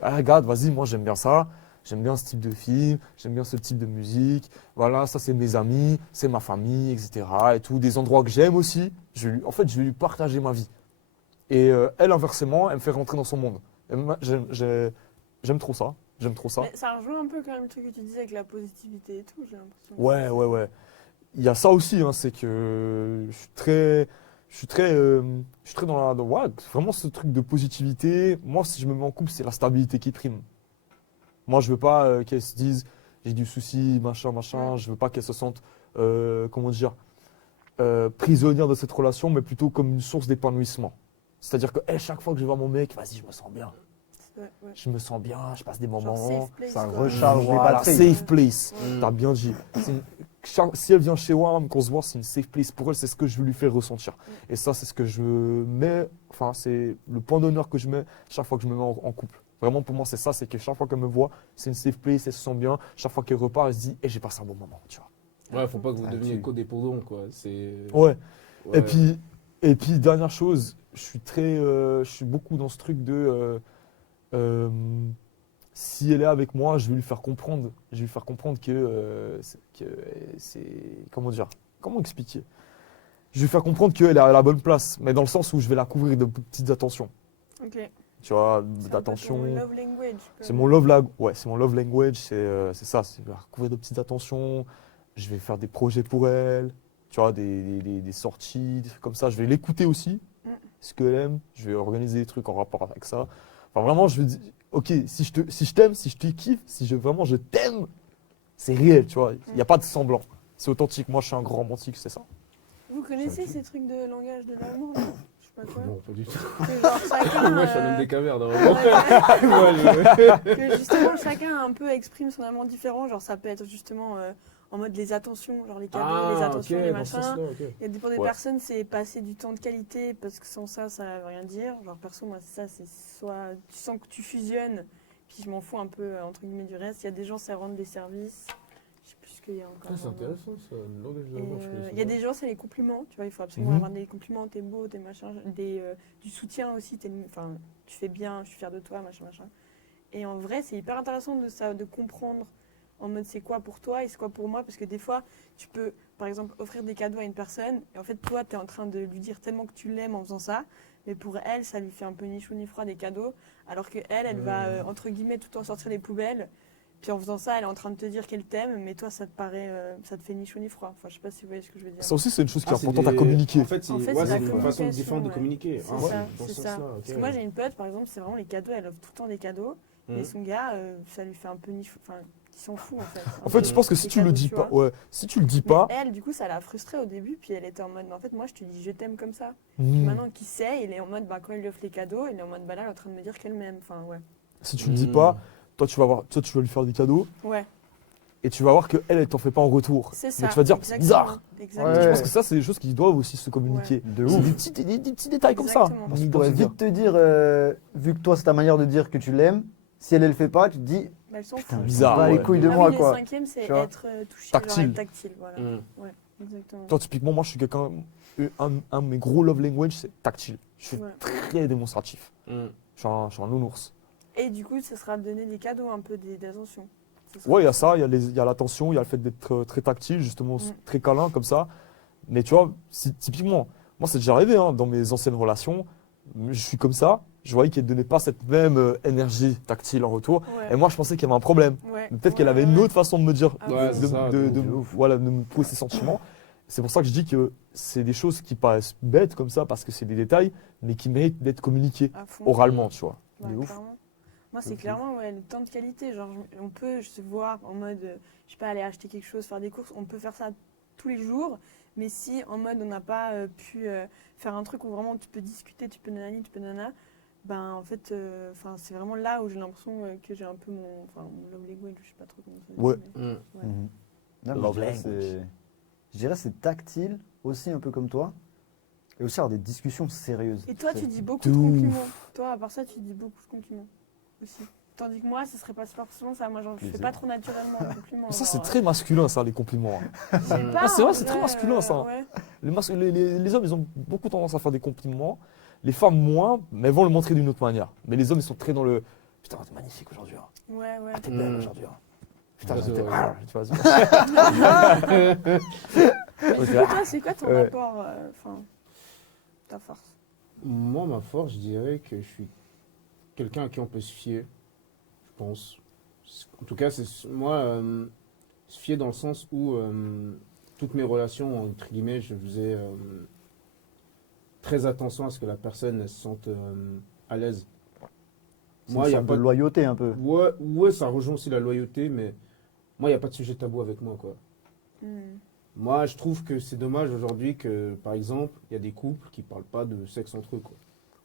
Ah, regarde, vas-y, moi j'aime bien ça, j'aime bien ce type de film, j'aime bien ce type de musique. Voilà, ça c'est mes amis, c'est ma famille, etc. Et tout, des endroits que j'aime aussi. En fait, je vais lui partager ma vie. Et elle, inversement, elle me fait rentrer dans son monde. Et moi, j'aime trop ça. J'aime trop ça. Mais ça rejoint un peu quand même le truc que tu disais avec la positivité et tout, j'ai l'impression. Ouais. Il y a ça aussi, hein, c'est que je suis très ouais, vraiment ce truc de positivité. Moi, si je me mets en couple, c'est la stabilité qui prime. Moi, je veux pas qu'elle se dise j'ai du souci, machin. Je veux pas qu'elle se sente, comment dire, prisonnière de cette relation, mais plutôt comme une source d'épanouissement. C'est-à-dire que chaque fois que je vais voir mon mec, vas-y, je me sens bien. Ouais. Je me sens bien, je passe des Genre moments. safe place, Ça quoi. recharge les Voilà, batteries. safe place. Ouais. T'as bien dit. Si elle vient chez WAM, qu'on se voit, c'est une safe place pour elle, c'est ce que je veux lui faire ressentir. Et ça, c'est ce que je mets, enfin, c'est le point d'honneur que je mets chaque fois que je me mets en couple. Vraiment, pour moi, c'est ça, c'est que chaque fois qu'elle me voit, c'est une safe place, elle se sent bien. Chaque fois qu'elle repart, elle se dit, j'ai passé un bon moment, tu vois. Ouais, faut pas que vous Ah, deveniez tu- codépendant, quoi. C'est. Ouais. Ouais. Et puis, dernière chose, je suis beaucoup dans ce truc de, euh, si elle est avec moi, je vais lui faire comprendre. Je vais lui faire comprendre comment dire, comment expliquer? Je vais lui faire comprendre qu'elle est à la bonne place, mais dans le sens où je vais la couvrir de petites attentions. Ok. Tu vois, C'est un peu d'attention. ton love language. C'est mon love language. Ouais, c'est mon love language. C'est ça. C'est la couvrir de petites attentions. Je vais faire des projets pour elle. Tu vois, des sorties, des trucs comme ça. Je vais l'écouter aussi. Mm. Ce qu'elle aime. Je vais organiser des trucs en rapport avec ça. Enfin, vraiment, je veux dire, ok, si je t'aime, si je te kiffe, vraiment je t'aime, c'est réel, tu vois. Il n'y a pas de semblant. C'est authentique. Moi, je suis un grand romantique, c'est ça. Vous connaissez ces trucs de langage de l'amour, non? Je sais pas quoi. Non, pas du tout. Que genre chacun, Moi, je suis un homme euh, des cavernes, vraiment. ouais, Moi, je- que justement chacun un peu exprime son amour différent. Genre ça peut être justement en mode les attentions, genre les cadeaux, les attentions, les dans ce machins. sens-là, ok. Et pour des Ouais. personnes, c'est passer du temps de qualité parce que sans ça, ça veut rien dire. Genre perso, moi, c'est ça, c'est soit tu sens que tu fusionnes, puis je m'en fous un peu entre guillemets du reste. Il y a des gens, ça rendre des services. Je sais plus ce qu'il y a encore. Ah, c'est intéressant, ça. Le langage de Et, l'amour, je connaissais il y a pas. des gens, c'est les compliments, tu vois, il faut absolument Mhm. avoir des compliments, t'es beau, t'es machin, du soutien aussi, enfin, tu fais bien, je suis fière de toi, machin, machin. Et en vrai, c'est hyper intéressant de comprendre en mode c'est quoi pour toi et c'est quoi pour moi, parce que des fois, tu peux, par exemple, offrir des cadeaux à une personne, et en fait, toi, t'es en train de lui dire tellement que tu l'aimes en faisant ça, mais pour elle, ça lui fait un peu ni chaud ni froid des cadeaux, alors que elle va, entre guillemets, tout le temps sortir les poubelles. Puis en faisant ça, elle est en train de te dire qu'elle t'aime, mais toi, ça te paraît, ça te fait ni chaud ni froid. Enfin, je sais pas si vous voyez ce que je veux dire. Ça aussi, c'est une chose qui est c'est importante à des- communiquer. En fait, c'est En fait, ouais, c'est la c'est une façon communication, différente de ouais. communiquer. C'est Ah, ça, dans ce c'est ça. sens-là, ok. Parce que moi, j'ai une pote, par exemple, c'est vraiment les cadeaux, elle offre tout le temps des cadeaux, et Mhm. son gars, ça lui fait un peu ni chaud, enfin, il s'en fout en fait. En fait, je pense que si Les tu le cadeaux, dis tu pas, vois. ouais, si tu le dis Mais pas, elle, du coup, ça l'a frustrée au début, puis elle était en mode, mais en fait, moi, je te dis, je t'aime comme ça. hmm, Maintenant qu'il sait, il est en mode, bah, quand il lui offre les cadeaux, il est en mode, bah là, elle est en train de me dire qu'elle m'aime. Enfin, ouais. si tu le dis pas, toi, tu vas lui faire des cadeaux, Ouais, et tu vas voir que elle t'en fait pas en retour. c'est ça. Mais tu vas dire, c'est bizarre. Exactement. Je Ouais. pense que ça, c'est des choses qui doivent aussi se communiquer. De C'est ouf. des petits détails comme ça. Exactement. Pour Il se doit dire. vite te dire, vu que toi, c'est ta manière de dire que tu l'aimes, si elle le fait pas, tu te dis, Bah, elle s'en putain, fout. bizarre, pas ouais. les couilles de Ah moi, oui, quoi. Le cinquième, c'est Tu vois. être touché, Tactile. genre être tactile. Voilà. Mhm. Exactement. Toi, typiquement, moi, je suis quelqu'un. Un de mes gros love language, c'est tactile. Je suis Ouais. très démonstratif. Mhm. Je suis un nounours. Et du coup, ce sera de donner des cadeaux, un peu des attentions. Ce sera Ouais, il y a ça, il y a l'attention, il y a le fait d'être très tactile, justement, très câlin comme ça. Mais tu vois, typiquement, moi, c'est déjà arrivé dans mes anciennes relations. Je suis comme ça. Je voyais qu'elle ne donnait pas cette même énergie tactile en retour. Ouais. Et moi, je pensais qu'il y avait un problème. Ouais. Mais peut-être qu'elle Ouais, avait ouais. une autre façon de me dire, Ah, Ouais, oui. c'est ça, de ouf. voilà, de me prouver ses sentiments. C'est pour ça que je dis que c'est des choses qui paraissent bêtes comme ça, parce que c'est des détails, mais qui méritent d'être communiqués À fond. oralement, tu vois. Ouais, De ouf. clairement. Moi, c'est De ouf. clairement le temps de qualité. Genre, on peut se voir en mode, je sais pas, aller acheter quelque chose, faire des courses. On peut faire ça tous les jours. Mais si en mode, on n'a pas pu faire un truc où vraiment tu peux discuter, tu peux nanani, tu peux nana, ben en fait, c'est vraiment là où j'ai l'impression que j'ai un peu mon love language, je sais pas trop comment ça se dit. Ouais. mais- Mhm. Ouais. Mhm. Non, mais Love je dirais language. je dirais c'est tactile, aussi un peu comme toi, et aussi avoir des discussions sérieuses. Et toi, C'est- tu dis beaucoup De de ouf. compliments. Toi, à part ça, tu dis beaucoup de compliments aussi. Tandis que moi, ce serait pas forcément ça. Moi, je fais Plaisir. pas trop naturellement de compliments. Ça, c'est genre, très masculin, ça, les compliments. je sais Mhm. pas, Ah, c'est vrai, en c'est très masculin, ça. ouais. Les hommes, ils ont beaucoup tendance à faire des compliments. Les femmes, moins, mais elles vont le montrer d'une autre manière. Mais les hommes, ils sont très dans le putain, t'es magnifique aujourd'hui. Hein. Ouais, ouais. Ah, t'es belle Mm. aujourd'hui. Hein. Putain, Ouais, t'es c'est vrai. tu vois, Mais du coup, toi, c'est quoi ton Ouais. rapport, ta force? Moi, ma force, je dirais que je suis quelqu'un à qui on peut se fier, je pense. En tout cas, c'est moi, se fier dans le sens où toutes mes relations, entre guillemets, je faisais très attention à ce que la personne elle se sente à l'aise. C'est Moi, une il n'y a sorte pas de loyauté un peu. Ouais, ça rejoint aussi la loyauté, mais moi, il n'y a pas de sujet tabou avec moi, quoi. Hmm. Moi, je trouve que c'est dommage aujourd'hui que, par exemple, il y a des couples qui ne parlent pas de sexe entre eux, quoi.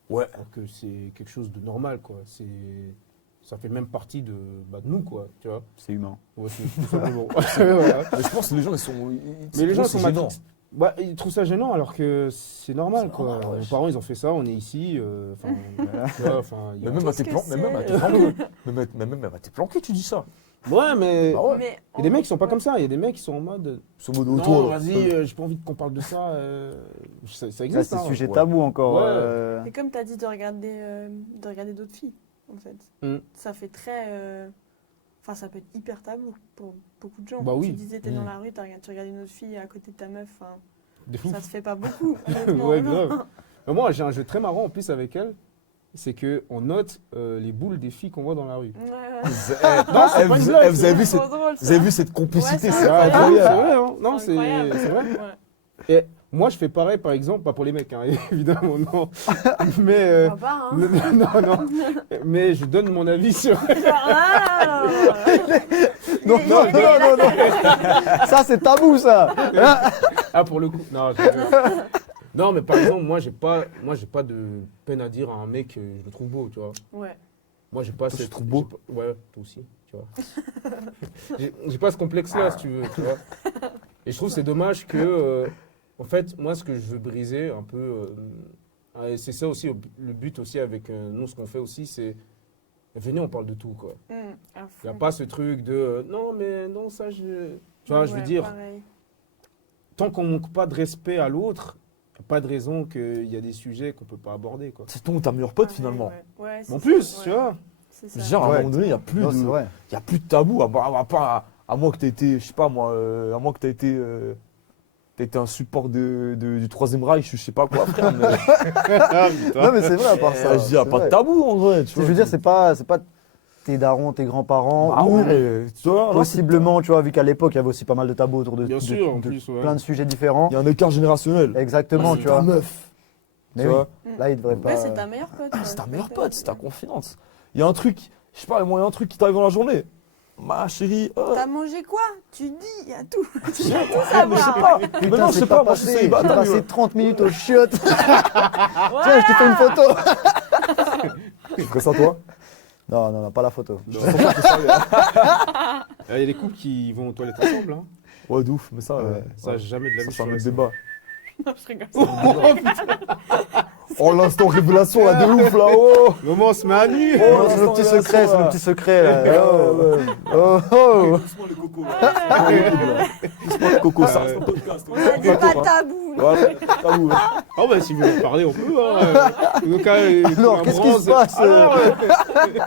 Ouais. Alors que c'est quelque chose de normal, quoi. Ça fait même partie de nous, quoi, tu vois. C'est humain. Ouais, c'est tout simplement. Voilà. Mais je pense que les gens, ils sont. Mais les gens c'est sont gênant. matrix. Bah, ils trouvent ça gênant alors que c'est normal, C'est quoi. normal, Nos wesh. parents, ils ont fait ça, on est ici. Enfin, tu vois, enfin, il y Mais a- même à tes Qu'est-ce plans, que mais même à c'est tes planqués. Même à tes planqués, tu dis ça. Ouais, mais Bah ouais. Mais il y a des mecs qui sont pas comme ça. Il y a des mecs qui sont en mode. Sur mode Non, autour. vas-y, j'ai pas envie qu'on parle de ça. Ça Ça, existe. c'est hein. sujet ouais. tabou encore. Ouais. Mais comme tu as dit de regarder d'autres filles, en fait. Mm. Ça fait très. Enfin, ça peut être hyper tabou pour beaucoup de gens. Bah oui. Tu disais, t'es Mm. dans la rue, tu regardes une autre fille à côté de ta meuf. Enfin, Des fous. ça se fait pas beaucoup. honnêtement, Ouais, non. grave. Mais moi, j'ai un jeu très marrant en plus avec elle. C'est qu'on note les boules des filles qu'on voit dans la rue. Ouais, ouais. Non, c'est pas une blague, Vous avez vu C'est cette. trop drôle, Vous avez ça. vu cette complicité, Ouais, c'est c'est Ah, incroyable. c'est incroyable. vrai, hein. Non, c'est incroyable. vrai. Ouais. Et moi, je fais pareil, par exemple, pas pour les mecs, hein, évidemment, non. Mais, Pourquoi pas, hein. non. Mais je donne mon avis sur. Genre, ah, Non, il non, est- non, non. Ça, c'est tabou, ça. Ah, pour le coup. Non, je rigole. Non, mais par exemple, moi, j'ai pas de peine à dire à un mec, je le trouve beau, tu vois. Ouais. Moi, j'ai pas Toi, tu cette. le trouves beau j'ai pas- Ouais, toi aussi, tu vois. J'ai pas ce complexe-là, si tu veux, tu vois. Et je trouve que c'est dommage que. En fait, moi, ce que je veux briser un peu. Et c'est ça aussi, le but aussi avec nous, ce qu'on fait aussi, c'est. Venez, on parle de tout, quoi. À Il n'y fond. a pas ce truc de. Non, mais non, ça, je. Tu vois, je veux Ouais, dire, pareil. tant qu'on manque pas de respect à l'autre, pas de raison qu'il y a des sujets qu'on peut pas aborder, quoi. C'est ton ta meilleure pote Pareil, finalement. Ouais, c'est En ça, plus, ouais. tu vois. C'est ça. Genre, à un Ouais. moment donné, il n'y a plus Non, c'est de. vrai. Il y a plus de tabou, à moins que tu été, je sais pas moi, à moins que tu t'as été un support du Troisième Reich, je sais pas quoi, frère. Mais, Non, mais c'est vrai, à part ça. je dis, il n'y a c'est pas de vrai. tabou en vrai. Tu Je vois. veux dire, c'est pas tes darons, tes grands-parents, Ah ou ouais, tu vois, là, possiblement, tu vois, vu qu'à l'époque, il y avait aussi pas mal de tabous autour de, Bien de- sûr, en de plus, ouais. plein de sujets différents. il y a un écart générationnel. Exactement, C'est tu ta vois. meuf. Mais tu oui, vois. là, il devrait pas. Ouais, c'est ta meilleure pote. C'est ta meilleure pote, c'est ta confidente. Il y a un truc, je sais pas, moi, il y a un truc qui t'arrive dans la journée. Ma chérie, T'as mangé quoi? Tu dis, il y a tout. je sais pas. Mais non, je sais pas, moi je suis J'ai célibataire. passé 30 minutes au chiottes. Ouais. Tiens, je te fais une photo. Tu ferais ça toi? Non, non, non, pas la photo. Il y a des couples qui vont aux toilettes ensemble, hein. Ouais, de ouf, mais ça, Ouais. Ça, jamais de la ça vie. c'est un je autre ferais débat. Non, je rigole. Oh, l'instant révélation là, de ouf là, oh! ça. Moment, on se met à nu. Oh, c'est le l'instant petit révélation, secret, c'est là. le petit secret. Là. Ouais, Oh, ouais. oh, oh. Doucement les cocos là. Doucement les cocos, ça reste un podcast. On a dit pas tabou. Voilà, tabou. Oh, bah, si vous voulez en parler, on peut, hein. Donc, Alors, qu'est-ce qui se passe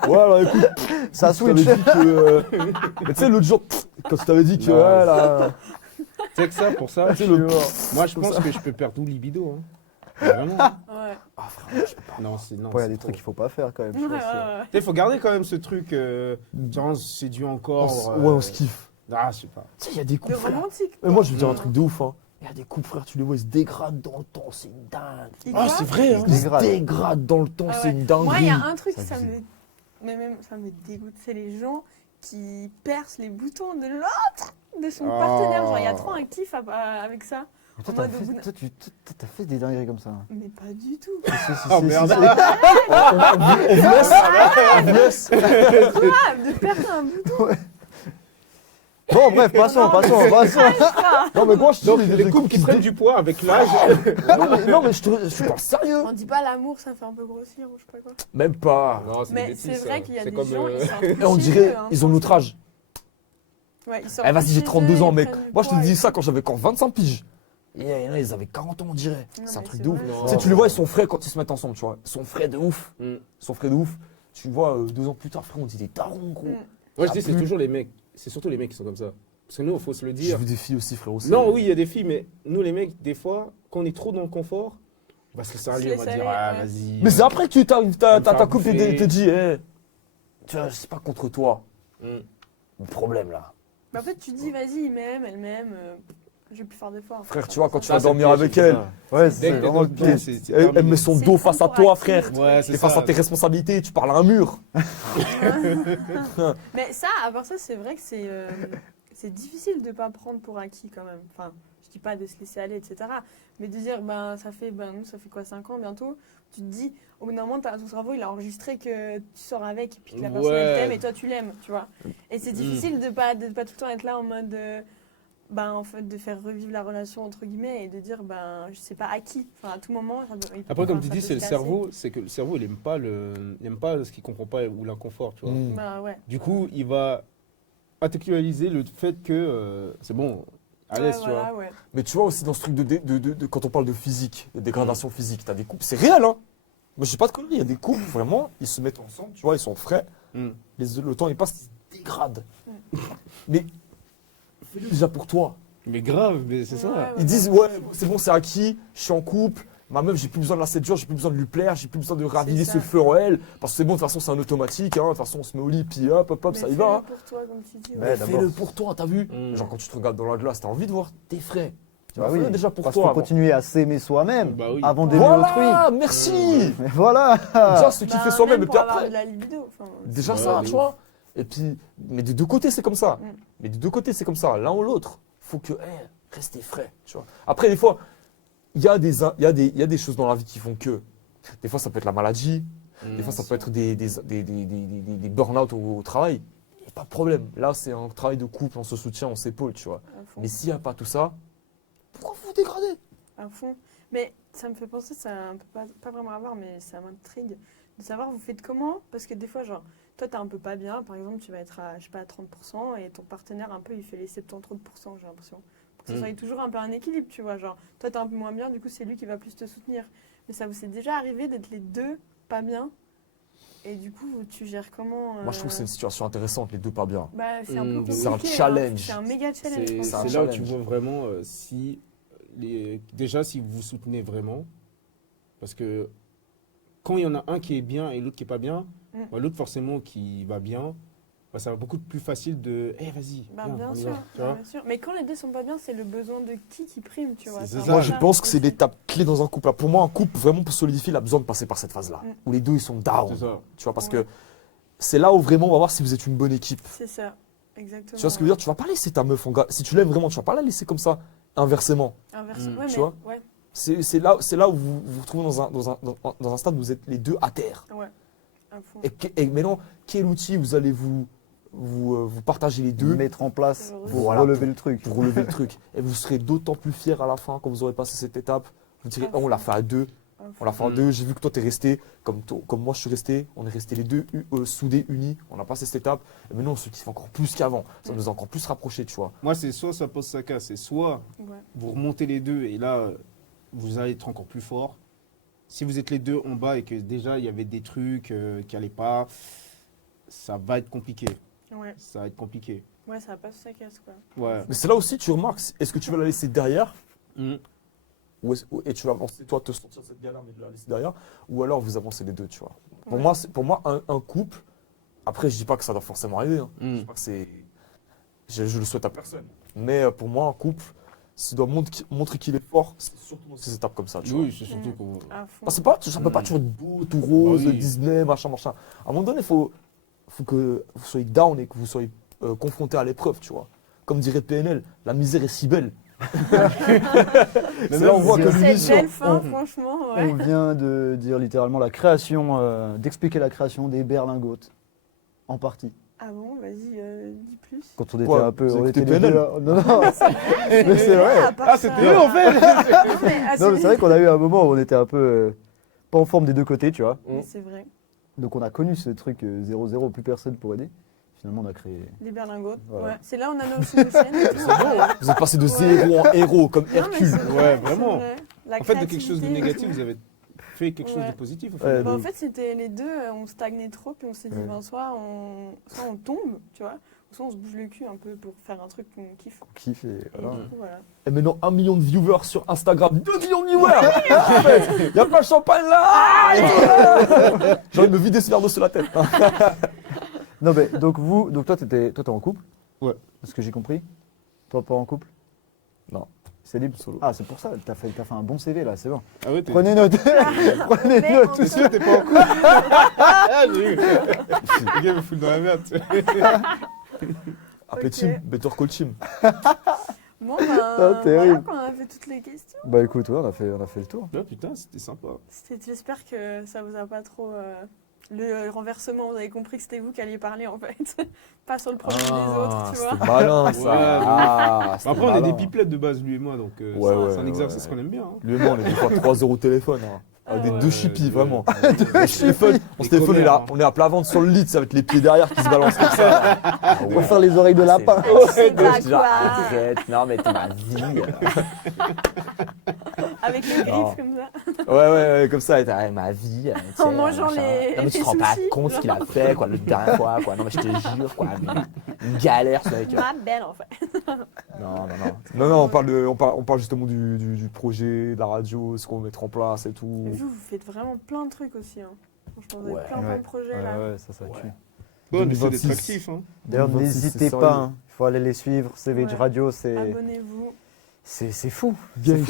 Ouais, alors écoute, Ça tu t'avais switch. dit que. Mais tu sais, l'autre jour, quand tu t'avais dit que. Non, Ouais, là. Tu sais que ça, pour ça, Tu sais, le. moi, je pense que je peux perdre tout le libido, hein. Vraiment. Ouais. Ah, frère, je sais pas. Non, c'est non. Il y a c'est des trop. trucs qu'il faut pas faire quand même. je Ouais, pense. ouais. Il faut garder quand même ce truc, genre, on se séduit encore. Ouais, on se kiffe. Ah, je sais pas. Tu sais, il y a des De couples, frère. romantique. Mais moi, je vais te dire un truc de ouf, hein. Il y a des couples, frère, tu les vois, ils se dégradent dans le temps, c'est une dingue. Il Ah, quoi c'est vrai, hein. Ils se Dégrade. dégradent dans le temps, Ah c'est ouais. une dinguerie. Moi, il y a un truc, Ça ça me me. Mais même, ça me dégoûte. C'est les gens qui percent les boutons de l'autre, de son Ah. partenaire. Genre, il y a trop un kiff avec ça. Mais toi, En t'as mode fait, au bout d'un- toi, t'as fait des dingueries comme ça. Mais pas du tout. Si, si, Oh, si, merde. si, si. On vous laisse. Ah, de perdre un bouton. Bon, bref, passons. Non, mais moi, je te Donc, dis, les couples qui se prennent du poids avec l'âge. Non, mais je parle sérieux. On dit pas l'amour, ça fait un peu grossir ou je sais pas quoi. Même pas. Non, des Mais bêtises, c'est ça. vrai qu'il y a C'est des comme, gens, ils sortent Et on chez dirait, eux, hein, ils ont notre âge. Ouais, ils sortent Eh, vas-y, j'ai chez 32 eux, ans, ils mec. prennent du Moi, je te poids dis et- ça quand j'avais encore 25 piges. Et il y en a, ils avaient 40 ans, on dirait. Non, C'est un mais truc c'est de ouf. vrai, Non. Tu sais, tu les vois, ils sont frais quand ils se mettent ensemble, tu vois. Ils sont frais de ouf. Mm. Ils sont frais de ouf. Tu vois, 2 ans plus tard, frère, on dit des tarons, gros. Mm. Moi, je Ah, dis, c'est plus. toujours les mecs. C'est surtout les mecs qui sont comme ça. Parce que nous, il faut se le J'ai dire. vu des filles aussi, frérot. Non, oui, il y a des filles, mais nous, les mecs, des fois, quand on est trop dans le confort, on va se laisser Se aller, on va laisser dire, aller, ah, ouais. vas-y. Mais c'est après que ta me faire copine bouffer. te dit, tu vois, c'est pas contre toi. Mm. Le problème, là. Mais en fait, tu dis, vas-y, il m'aime, elle m'aime, je vais plus faire d'efforts. Frère, tu vois, quand tu Ça, vas c'est dormir le piège, avec c'est elle, ça. Ouais, Dès c'est que t'es vraiment dans le le pied. pied, c'est elle met terminé. son C'est dos face à pour toi, acquérir. frère. Ouais, T'es c'est face ça. à tes responsabilités, tu parles à un mur. Mais ça, à part ça, c'est vrai que c'est difficile de pas prendre pour acquis quand même. Enfin, je dis pas de se laisser aller, etc. Mais de dire, ça fait quoi, 5 ans bientôt, tu te dis, au bout d'un moment, ton cerveau, il a enregistré que tu sors avec, et puis que la personne, elle t'aime, et toi, tu l'aimes, tu vois. Et c'est difficile de pas tout le temps être là en mode, en fait, de faire revivre la relation, entre guillemets, et de dire, je sais pas à qui. Enfin, à tout moment, Après, comme tu ça dis, peut c'est le se cerveau, c'est que le cerveau, il aime pas ce qu'il comprend pas ou l'inconfort, tu vois. casser. Ouais. Du coup, il va intellectualiser le fait que c'est bon, à l'aise, tu vois. Ouais. Mais tu vois aussi dans ce truc quand on parle de physique, de dégradation physique, t'as des couples, c'est réel, hein. Moi, je sais pas de conneries, il y a des couples, vraiment, ils se mettent ensemble, tu vois, ils sont frais, le temps il passe, ils se dégradent. Mais fais-le déjà pour toi. Mais grave, mais c'est ça. Ils disent, c'est bon, c'est acquis, je suis en couple, ma meuf, j'ai plus besoin de la séduire, j'ai plus besoin de lui plaire, j'ai plus besoin de raviver ça. ce feu en elle, parce que c'est bon, de toute façon, c'est un automatique, hein, de toute façon, on se met au lit, puis hop, ça y va. Hein. Pour toi, comme tu dis. Ouais, Fais-le pour toi, t'as vu Genre, quand tu te regardes dans la glace, t'as envie de voir tes frais. Tu vois, fais-le déjà pour parce toi. qu'il faut avant. continuer à s'aimer soi-même Bah oui. avant d'aimer autrui. Voilà, merci Mais voilà. Déjà, ce qu'il fait soi-même, et pour puis avoir après, de la libido. déjà Ouais, ça, de tu ouf. vois. Et puis, mais des deux côtés, c'est comme ça. Mm. Mais des deux côtés, c'est comme ça. L'un ou l'autre. Faut que, restez frais, tu vois. Après, des fois, il y a des choses dans la vie qui font que. Des fois, ça peut être la maladie. Des fois, ça peut être des burn-out au travail. Il n'y a pas de problème. Là, c'est un travail de couple, on se soutient, on s'épaule, tu vois. Mais s'il n'y a pas tout ça, pourquoi vous vous dégradez? À fond. Mais ça me fait penser, ça a un peu pas vraiment à voir, mais ça m'intrigue de savoir vous faites comment. Parce que des fois, genre, toi, t'es un peu pas bien. Par exemple, tu vas être à, je sais pas, à 30% et ton partenaire, un peu, il fait les 70-30%, j'ai l'impression. Pour que ce soit toujours un peu un équilibre, tu vois. Genre, toi, t'es un peu moins bien, du coup, c'est lui qui va plus te soutenir. Mais ça vous est déjà arrivé d'être les deux pas bien? Et du coup, tu gères comment Moi, je trouve que c'est une situation intéressante, les deux pas bien. C'est un peu compliqué. C'est un hein. challenge. C'est un méga challenge. C'est franchement. un là où tu challenge. vois vraiment déjà si vous vous soutenez vraiment. Parce que quand il y en a un qui est bien et l'autre qui est pas bien, l'autre forcément qui va bien, ça va beaucoup plus facile de vas-y. Bien on y sûr, va, tu vois. bien sûr. Mais quand les deux sont pas bien, c'est le besoin de qui prime, tu vois. C'est un ça. peu Moi, je pense que aussi. c'est l'étape clé dans un couple. Pour moi, un couple, vraiment, pour solidifier, il a besoin de passer par cette phase-là. Où les deux, ils sont down. C'est ça. Tu vois, parce que c'est là où vraiment on va voir si vous êtes une bonne équipe. C'est ça, exactement. Tu vois ce que je veux dire? Tu vas pas laisser ta meuf en gars. Si tu l'aimes vraiment, tu vas pas la laisser comme ça, inversement. Inversement. Tu vois C'est là où vous vous retrouvez dans un stade où vous êtes les deux à terre. Ouais, à fond. Et maintenant, quel outil vous allez vous partager les deux Mettre en place pour Voilà, relever le truc. pour relever le truc. Et vous serez d'autant plus fiers à la fin quand vous aurez passé cette étape. Vous direz, on l'a fait à deux. À fond. On l'a fait à deux. J'ai vu que toi, t'es resté. Comme moi, je suis resté. On est restés les deux soudés, unis. On a passé cette étape. Et maintenant, on se kiffe encore plus qu'avant. Ça nous a encore plus rapprochés, tu vois. Moi, c'est soit ça pose sa casse, c'est soit Ouais. vous remontez les deux et là, vous allez être encore plus fort. Si vous êtes les deux en bas et que déjà il y avait des trucs qui n'allaient pas, ça va être compliqué. Ouais. Ça va être compliqué. Ouais, ça va pas sa casse, quoi. Ouais. Mais c'est là aussi, tu remarques, est-ce que tu vas la laisser derrière Mm. et tu vas avancer, toi, te sentir cette galère, mais de la laisser derrière, ou alors vous avancez les deux, tu vois. Pour Ouais. moi, pour moi un couple, après, je dis pas que ça doit forcément arriver. Hein. Mm. Je dis pas que je le souhaite à personne. Mais pour moi, un couple, s'il doit montrer qu'il est fort, c'est surtout dans ces étapes comme ça, tu vois. Oui, c'est surtout qu'on. À fond. Parce que ça peut pas toujours être beau, tout rose, Bah oui. Disney, machin. À un moment donné, il faut que vous soyez down et que vous soyez confronté à l'épreuve, tu vois. Comme dirait PNL, la misère est si belle. C'est là où on voit que Cette l'illusion. belle fin, franchement, ouais. On vient de dire littéralement la création, d'expliquer la création des berlingotes, en partie. Ah bon, vas-y, dis plus. Quand on était Ouais, un peu, vous on écoutez était les PNL? deux là. Non, non. Mais c'est vrai. À part ça- eux, en fait. Non, mais Non, mais c'est vrai qu'on a eu un moment où on était un peu pas en forme des deux côtés, tu vois. Mais c'est vrai. Donc on a connu ce truc 0-0, plus personne pour aider. Finalement, on a créé. Les berlingotes. Voilà. Ouais. C'est là où on a nos chaînes. et tout. Vous êtes passé de zéro en héros, comme Non, mais Hercule. c'est vrai, Ouais, vraiment. c'est vrai. La En fait, de quelque chose de créativité et négatif, tout. vous avez fait quelque chose Ouais. de positif. Au Ouais, final. Bah, en donc- fait, c'était les deux, on stagnait trop, puis on s'est dit, Ouais. soit on tombe, tu vois, soit on se bouge le cul un peu pour faire un truc qu'on kiffe. On kiffe et Et voilà. du coup, voilà. Et maintenant, 1 million de viewers sur Instagram. 2 millions de viewers. Il y a pas de champagne là. J'ai envie de me vider ce verre d'eau sur la tête. Non, mais donc toi, t'es en couple. Ouais. C'est ce que j'ai compris. Toi, pas en couple. Non. C'est libre. Solo. Ah, c'est pour ça. T'as fait un bon CV là, c'est bon. Ah ouais, t'es Prenez note. Prenez Mais note. en t'es sûr que t'es pas en couple? Ah, j'ai eu. Le gars me fout dans la merde. tu vois. Appelez Ok. Team, Better Call Team. Bon, Ah, terrible. voilà, quoi, fait toutes les questions. Bah écoute, ouais, on a fait le tour. Ah, putain, c'était sympa. J'espère que ça vous a pas trop... Le renversement, vous avez compris que c'était vous qui alliez parler en fait. Pas sur le problème des autres, tu vois. C'était malin ça. Ouais. Ah, c'était Après, on est des malin. pipelettes de base, lui et moi, donc Ouais, ouais, c'est un exercice ouais. qu'on aime bien. Hein. Lui et moi, on est des fois 3 euros au téléphone. Hein. Avec des ouais. deux chippies, vraiment. Deux On se téléphone, commères, on est à plat ventre sur le lit, ça, avec les pieds derrière qui se balancent comme ça. Ah On va faire les oreilles de lapin. C'est pas Je dis, genre, quoi. arrête, non mais t'es ma vie. Avec les Non. griffes comme ça. Ouais, comme ça, t'as ma vie. Tu sais, mangeant machin. les- Non mais tu te les rends pas sushis, compte ce qu'il a genre. fait, quoi, le dernier fois, quoi. Non mais je te jure, quoi. Une galère, ce mec. Ma belle en fait. Non, on parle justement du projet, de la radio, ce qu'on va mettre en place et tout. Et vous faites vraiment plein de trucs aussi. Hein. Franchement, vous avez Ouais. plein de projets là. Ouais, ça tue. Ouais, on essaie 2026. d'être actifs. Hein. D'ailleurs, 2026, n'hésitez c'est pas, sérieux. hein. Il faut aller les suivre. Savage Ouais. Radio, c'est Abonnez-vous. fou. Gang C'est fou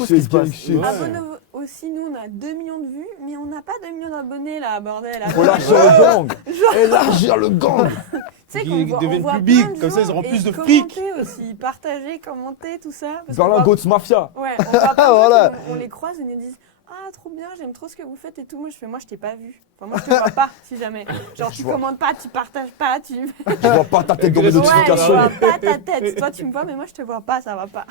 ce qui se shit, gang passe. shit. Ouais. Abonnez-vous aussi, nous on a 2 millions de vues, mais on n'a pas 2 millions d'abonnés là, bordel. Faut élargir le gang. Élargir le gang. Tu sais Qu'ils qu'on voit, deviennent on voit plus big, plein de comme ça, gens ils auront et plus de fric. commenter aussi, partager, commenter, tout ça. parce qu'on Berlin voit- Goats Mafia. Ouais, on voit plein de gens Voilà. qui- on les croise et ils nous disent ah trop bien, j'aime trop ce que vous faites et tout. Moi je t'ai pas vu. Enfin moi je te vois pas si jamais. Genre tu Je vois. commentes pas, tu partages pas, tu. Je vois pas ta tête dans mes Ouais, Ouais, je notifications. vois pas ta tête. Toi tu me vois mais moi je te vois pas, ça va pas.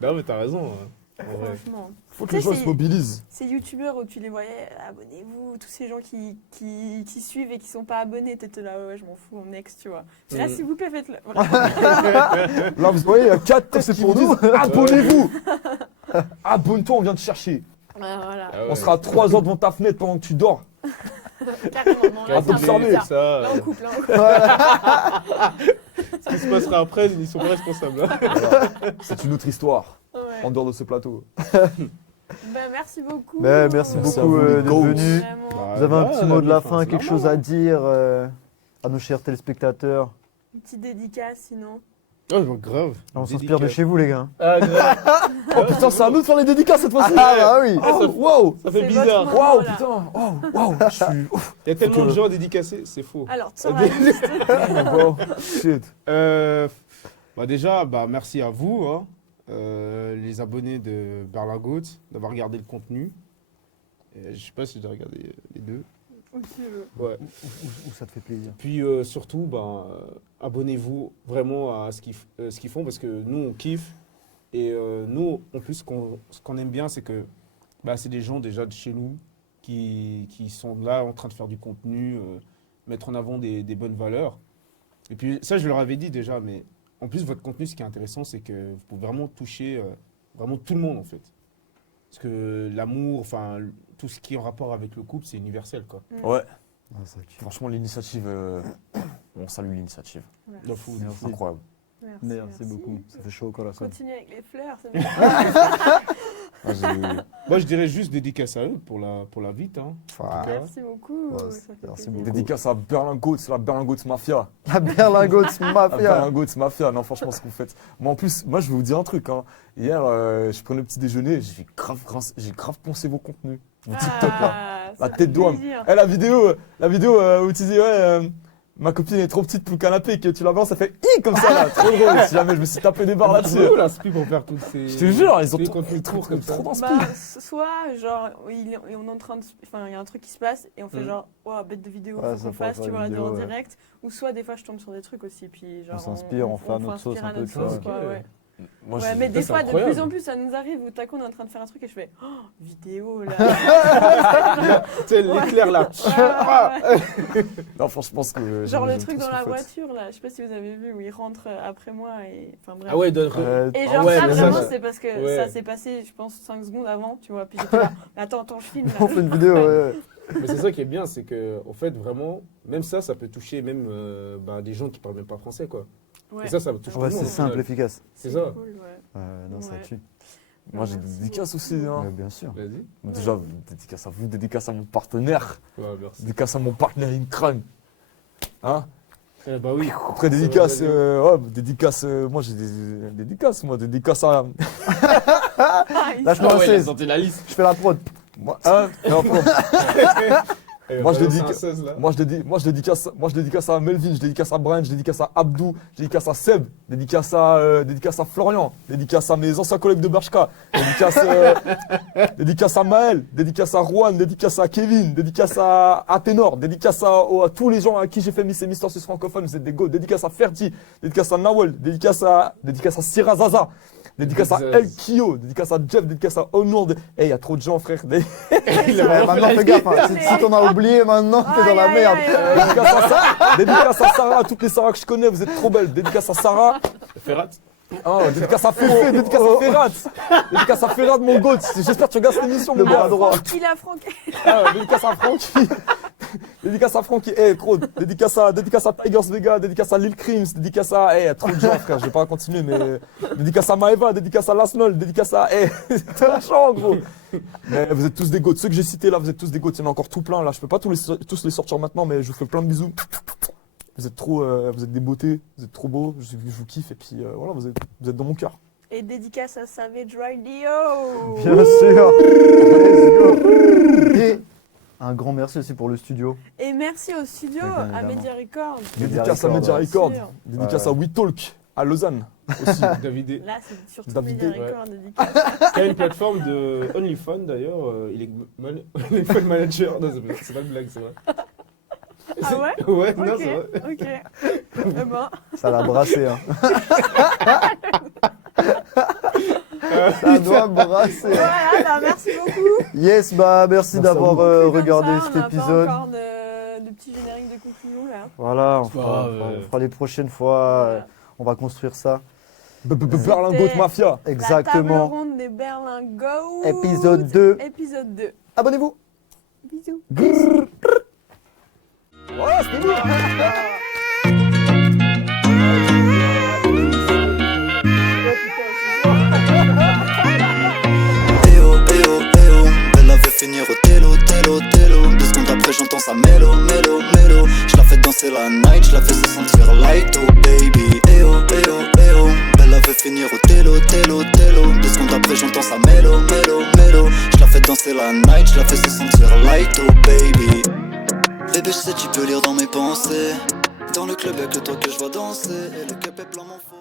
Non, mais t'as raison. hein. En vrai. Franchement. Faut que les gens se mobilisent. Ces youtubeurs où tu les voyais, abonnez-vous, tous ces gens qui suivent et qui sont pas abonnés, t'étais là, ouais, je m'en fous, on next, tu vois. Je dis, là, s'il vous plaît, faites-le. Voilà. Là, vous voyez, il y a 4 têtes qui nous disent abonnez-vous. Abonne-toi, on vient te chercher. Voilà, Ah ouais. On sera à 3 heures devant ta fenêtre pendant que tu dors. carrément. Là, Ah, c'est un t'observer, peu ça. ça, Là, on coupe, là, on coupe. ce qui se passera après, ils sont pas responsables. hein. Voilà. C'est une autre histoire Ouais. en dehors de ce plateau. Ben, merci beaucoup. Merci Merci à beaucoup vous, les d'être goats. venus. Vraiment. Vous avez un petit mot de la fin, c'est quelque normal, chose à hein. dire à nos chers téléspectateurs? Une petite dédicace, sinon. Oh, grave. On s'inspire de chez vous, les gars. Ah, grave. Oh putain, c'est à nous de faire les dédicaces cette fois-ci. Ah bah oui. Oh, waouh. Ça fait C'est bizarre. votre moment. Waouh, Voilà. putain. Oh, waouh. Je suis. ouf. Il y a tellement Faut que- de gens dédicacés, c'est faux. Alors, tu sors la liste. Bon, shit. Bah déjà, bah merci à vous, hein, les abonnés de Berlin Goat, d'avoir regardé le contenu. Je sais pas si j'ai regardé les deux. Où tu veux. Ouais. Où ça te fait plaisir. Puis surtout, bah, abonnez-vous vraiment à ce qu'ils font parce que nous, on kiffe. Et nous, en plus, ce qu'on aime bien, c'est que bah, c'est des gens déjà de chez nous qui sont là en train de faire du contenu, mettre en avant des bonnes valeurs. Et puis ça, je leur avais dit déjà, mais en plus, votre contenu, ce qui est intéressant, c'est que vous pouvez vraiment toucher vraiment tout le monde, en fait. Parce que l'amour, enfin, tout ce qui est en rapport avec le couple, c'est universel, quoi. Ouais. Ah, ça tue. Franchement, l'initiative, on salue l'initiative. De fou. Merci. Incroyable. Merci beaucoup. Ça fait chaud au corazon. Continue avec les fleurs, c'est bien. Ah, Moi, je dirais juste dédicace à eux pour la vite. Hein. Ah, Merci beaucoup. Ouais, ça fait merci plaisir. beaucoup. Dédicace à Berlin Goats, la Berlin Goats Mafia. La Berlin Goats La Mafia. Berlin Goats Mafia. Non, franchement, ce que vous faites. Moi, en plus, moi, je vais vous dire un truc. Hein. Hier, je prenais le petit déjeuner, j'ai grave poncé vos contenus. Vos TikTok, là. Ah, La ça fait tête d'homme. plaisir. Eh, la vidéo où tu dis, ouais, ma copine est trop petite pour le canapé, que tu la balances, ça fait i comme ça, là. Trop drôle. Si jamais je me suis tapé des barres là-dessus. C'est où l'inspi pour faire toutes ces. Je te jure, ils ont tous les trop contenus courts comme ça. trop Bah, d'inspi. soit genre on est en train de, enfin il y a un truc qui se passe et on fait Mm. genre oh bête de vidéo Ouais, faut ça qu'on pourrait fasse faire tu une vois vidéo, en ouais. direct ou soit des fois je tombe sur des trucs aussi puis genre On s'inspire, on fait à notre sauce s'inspire un peu, notre tu vois. sauce, quoi, Ok. ouais. Moi, Ouais, je- mais des c'est fois de incroyable. plus en plus ça nous arrive où t'as qu'on est en train de faire un truc et je fais oh vidéo là. Tu sais, l'éclair là. Non, franchement, ce que. Genre j'aime le truc trop dans ce la que vous faites. voiture là, je sais pas si vous avez vu où il rentre après moi et enfin bref. Ah ouais, Et genre ouais, ça mais vraiment ça, c'est parce que ouais. ça s'est passé je pense 5 secondes avant tu vois puis j'étais là mais attends je filme là. On fait une vidéo, ouais. Mais c'est ça qui est bien, c'est que en fait vraiment, même ça peut toucher même bah, des gens qui parlent même pas français quoi. Ouais. Et ça touche tout Ouais, le monde. c'est au simple, final. efficace. C'est ça. Cool, ouais. Non, ça Ouais. tue. Moi, j'ai des Merci dédicaces aussi. beaucoup. Hein. Ouais, bien sûr. Vas-y. Déjà, dédicace à vous, dédicace à mon partenaire, Ouais, merci. dédicace à mon partenaire Incrane. Hein? Eh bah oui. Après, dédicace, dédicace, moi j'ai des dédicaces, moi, dédicace à. Ah, il Lâche-moi un 16. senti la liste. Je fais la prod. Moi, hein? Non, Moi, je balance dédicace- un 16, là. Moi, je dédicace à Melvin, je dédicace à Brian, je dédicace à Abdou, je dédicace à Seb, dédicace à Florian, dédicace à mes anciens collègues de Bershka, dédicace à Maël, dédicace à Juan, dédicace à Kevin, dédicace à Ténor, dédicace à tous les gens à qui j'ai fait Miss et Mister Suisse francophone, vous êtes des go, dédicace à Ferdi, dédicace à Nawel, dédicace à Sira Zaza. Dédicace à El Kio, dédicace à Jeff, dédicace à Honor. Eh, y a trop de gens, frère. Il a Ouais, vraiment maintenant, fait fais gaffe. Hein. Si t'en as oublié, maintenant, t'es dans la Aïe, aïe, merde. aïe, aïe. Dédicace à Sarah, toutes les Sarah que je connais, vous êtes trop belles. Dédicace à Sarah. Ferrat. Dédicace à Féfé, dédicace à Ferrat. Dédicace à Ferrat, mon goat. J'espère que tu regardes cette émission, mon Le bras gars. droit. Il a Franck. Dédicace à Francky. Dédicace à Francky. Eh, trop. Dédicace à Tigers Vega, dédicace à Lil Crims, dédicace à. Eh, trop de gens, frère. Je vais pas continuer, mais. Dédicace à Maeva, dédicace à Lasnol, dédicace à. Eh, c'est trop chaud, gros. Mais vous êtes tous des goats. Ceux que j'ai cités là, vous êtes tous des goats. Il y en a encore tout plein là. Je peux pas tous les sortir maintenant, mais je vous fais plein de bisous. Vous êtes trop. Vous êtes des beautés. Vous êtes trop beaux. Je vous kiffe. Et puis voilà, vous êtes dans mon cœur. Et dédicace à Savage Radio. Bien sûr. Let's go. Et un grand merci aussi pour le studio. Et merci au studio, Bien à évidemment. Media Record. Dédicace à Record, Media ouais. Record. Sûr. Dédicace Ouais. à WeTalk à Lausanne aussi. David, Là, c'est surtout David, Media ouais. Record dédicace. qui a une plateforme de OnlyFans d'ailleurs. Il est OnlyFans manager. Non, c'est pas une blague, c'est vrai. Ah ouais? Ouais, non, Ok, c'est vrai. ok. Eh ben, Ça l'a brassé. Hein. Ça doit brasser. voilà, bah, merci beaucoup. Yes, bah merci Merci d'avoir à vous. Comme regardé ça, cet on n'a épisode. pas encore de petits génériques de conclusion là. Voilà, Ouais. on fera les prochaines fois. Voilà. On va construire ça. Berlin Goat Mafia. La table Exactement. ronde des Berlingots. Épisode 2. Épisode 2. Abonnez-vous. Bisous. Voilà, c'était nous. Elle avait finir au télo. 2 secondes après j'entends sa mélo. Je la fais danser la night, je la fais se sentir light, oh baby. Elle avait finir au télo. 2 secondes après j'entends sa mélo. Je la fais danser la night, je la fais se sentir light, oh baby. Bébé je sais tu peux lire dans mes pensées. Dans le club y'a que toi que je vois danser. Et le cup est plein mon faux.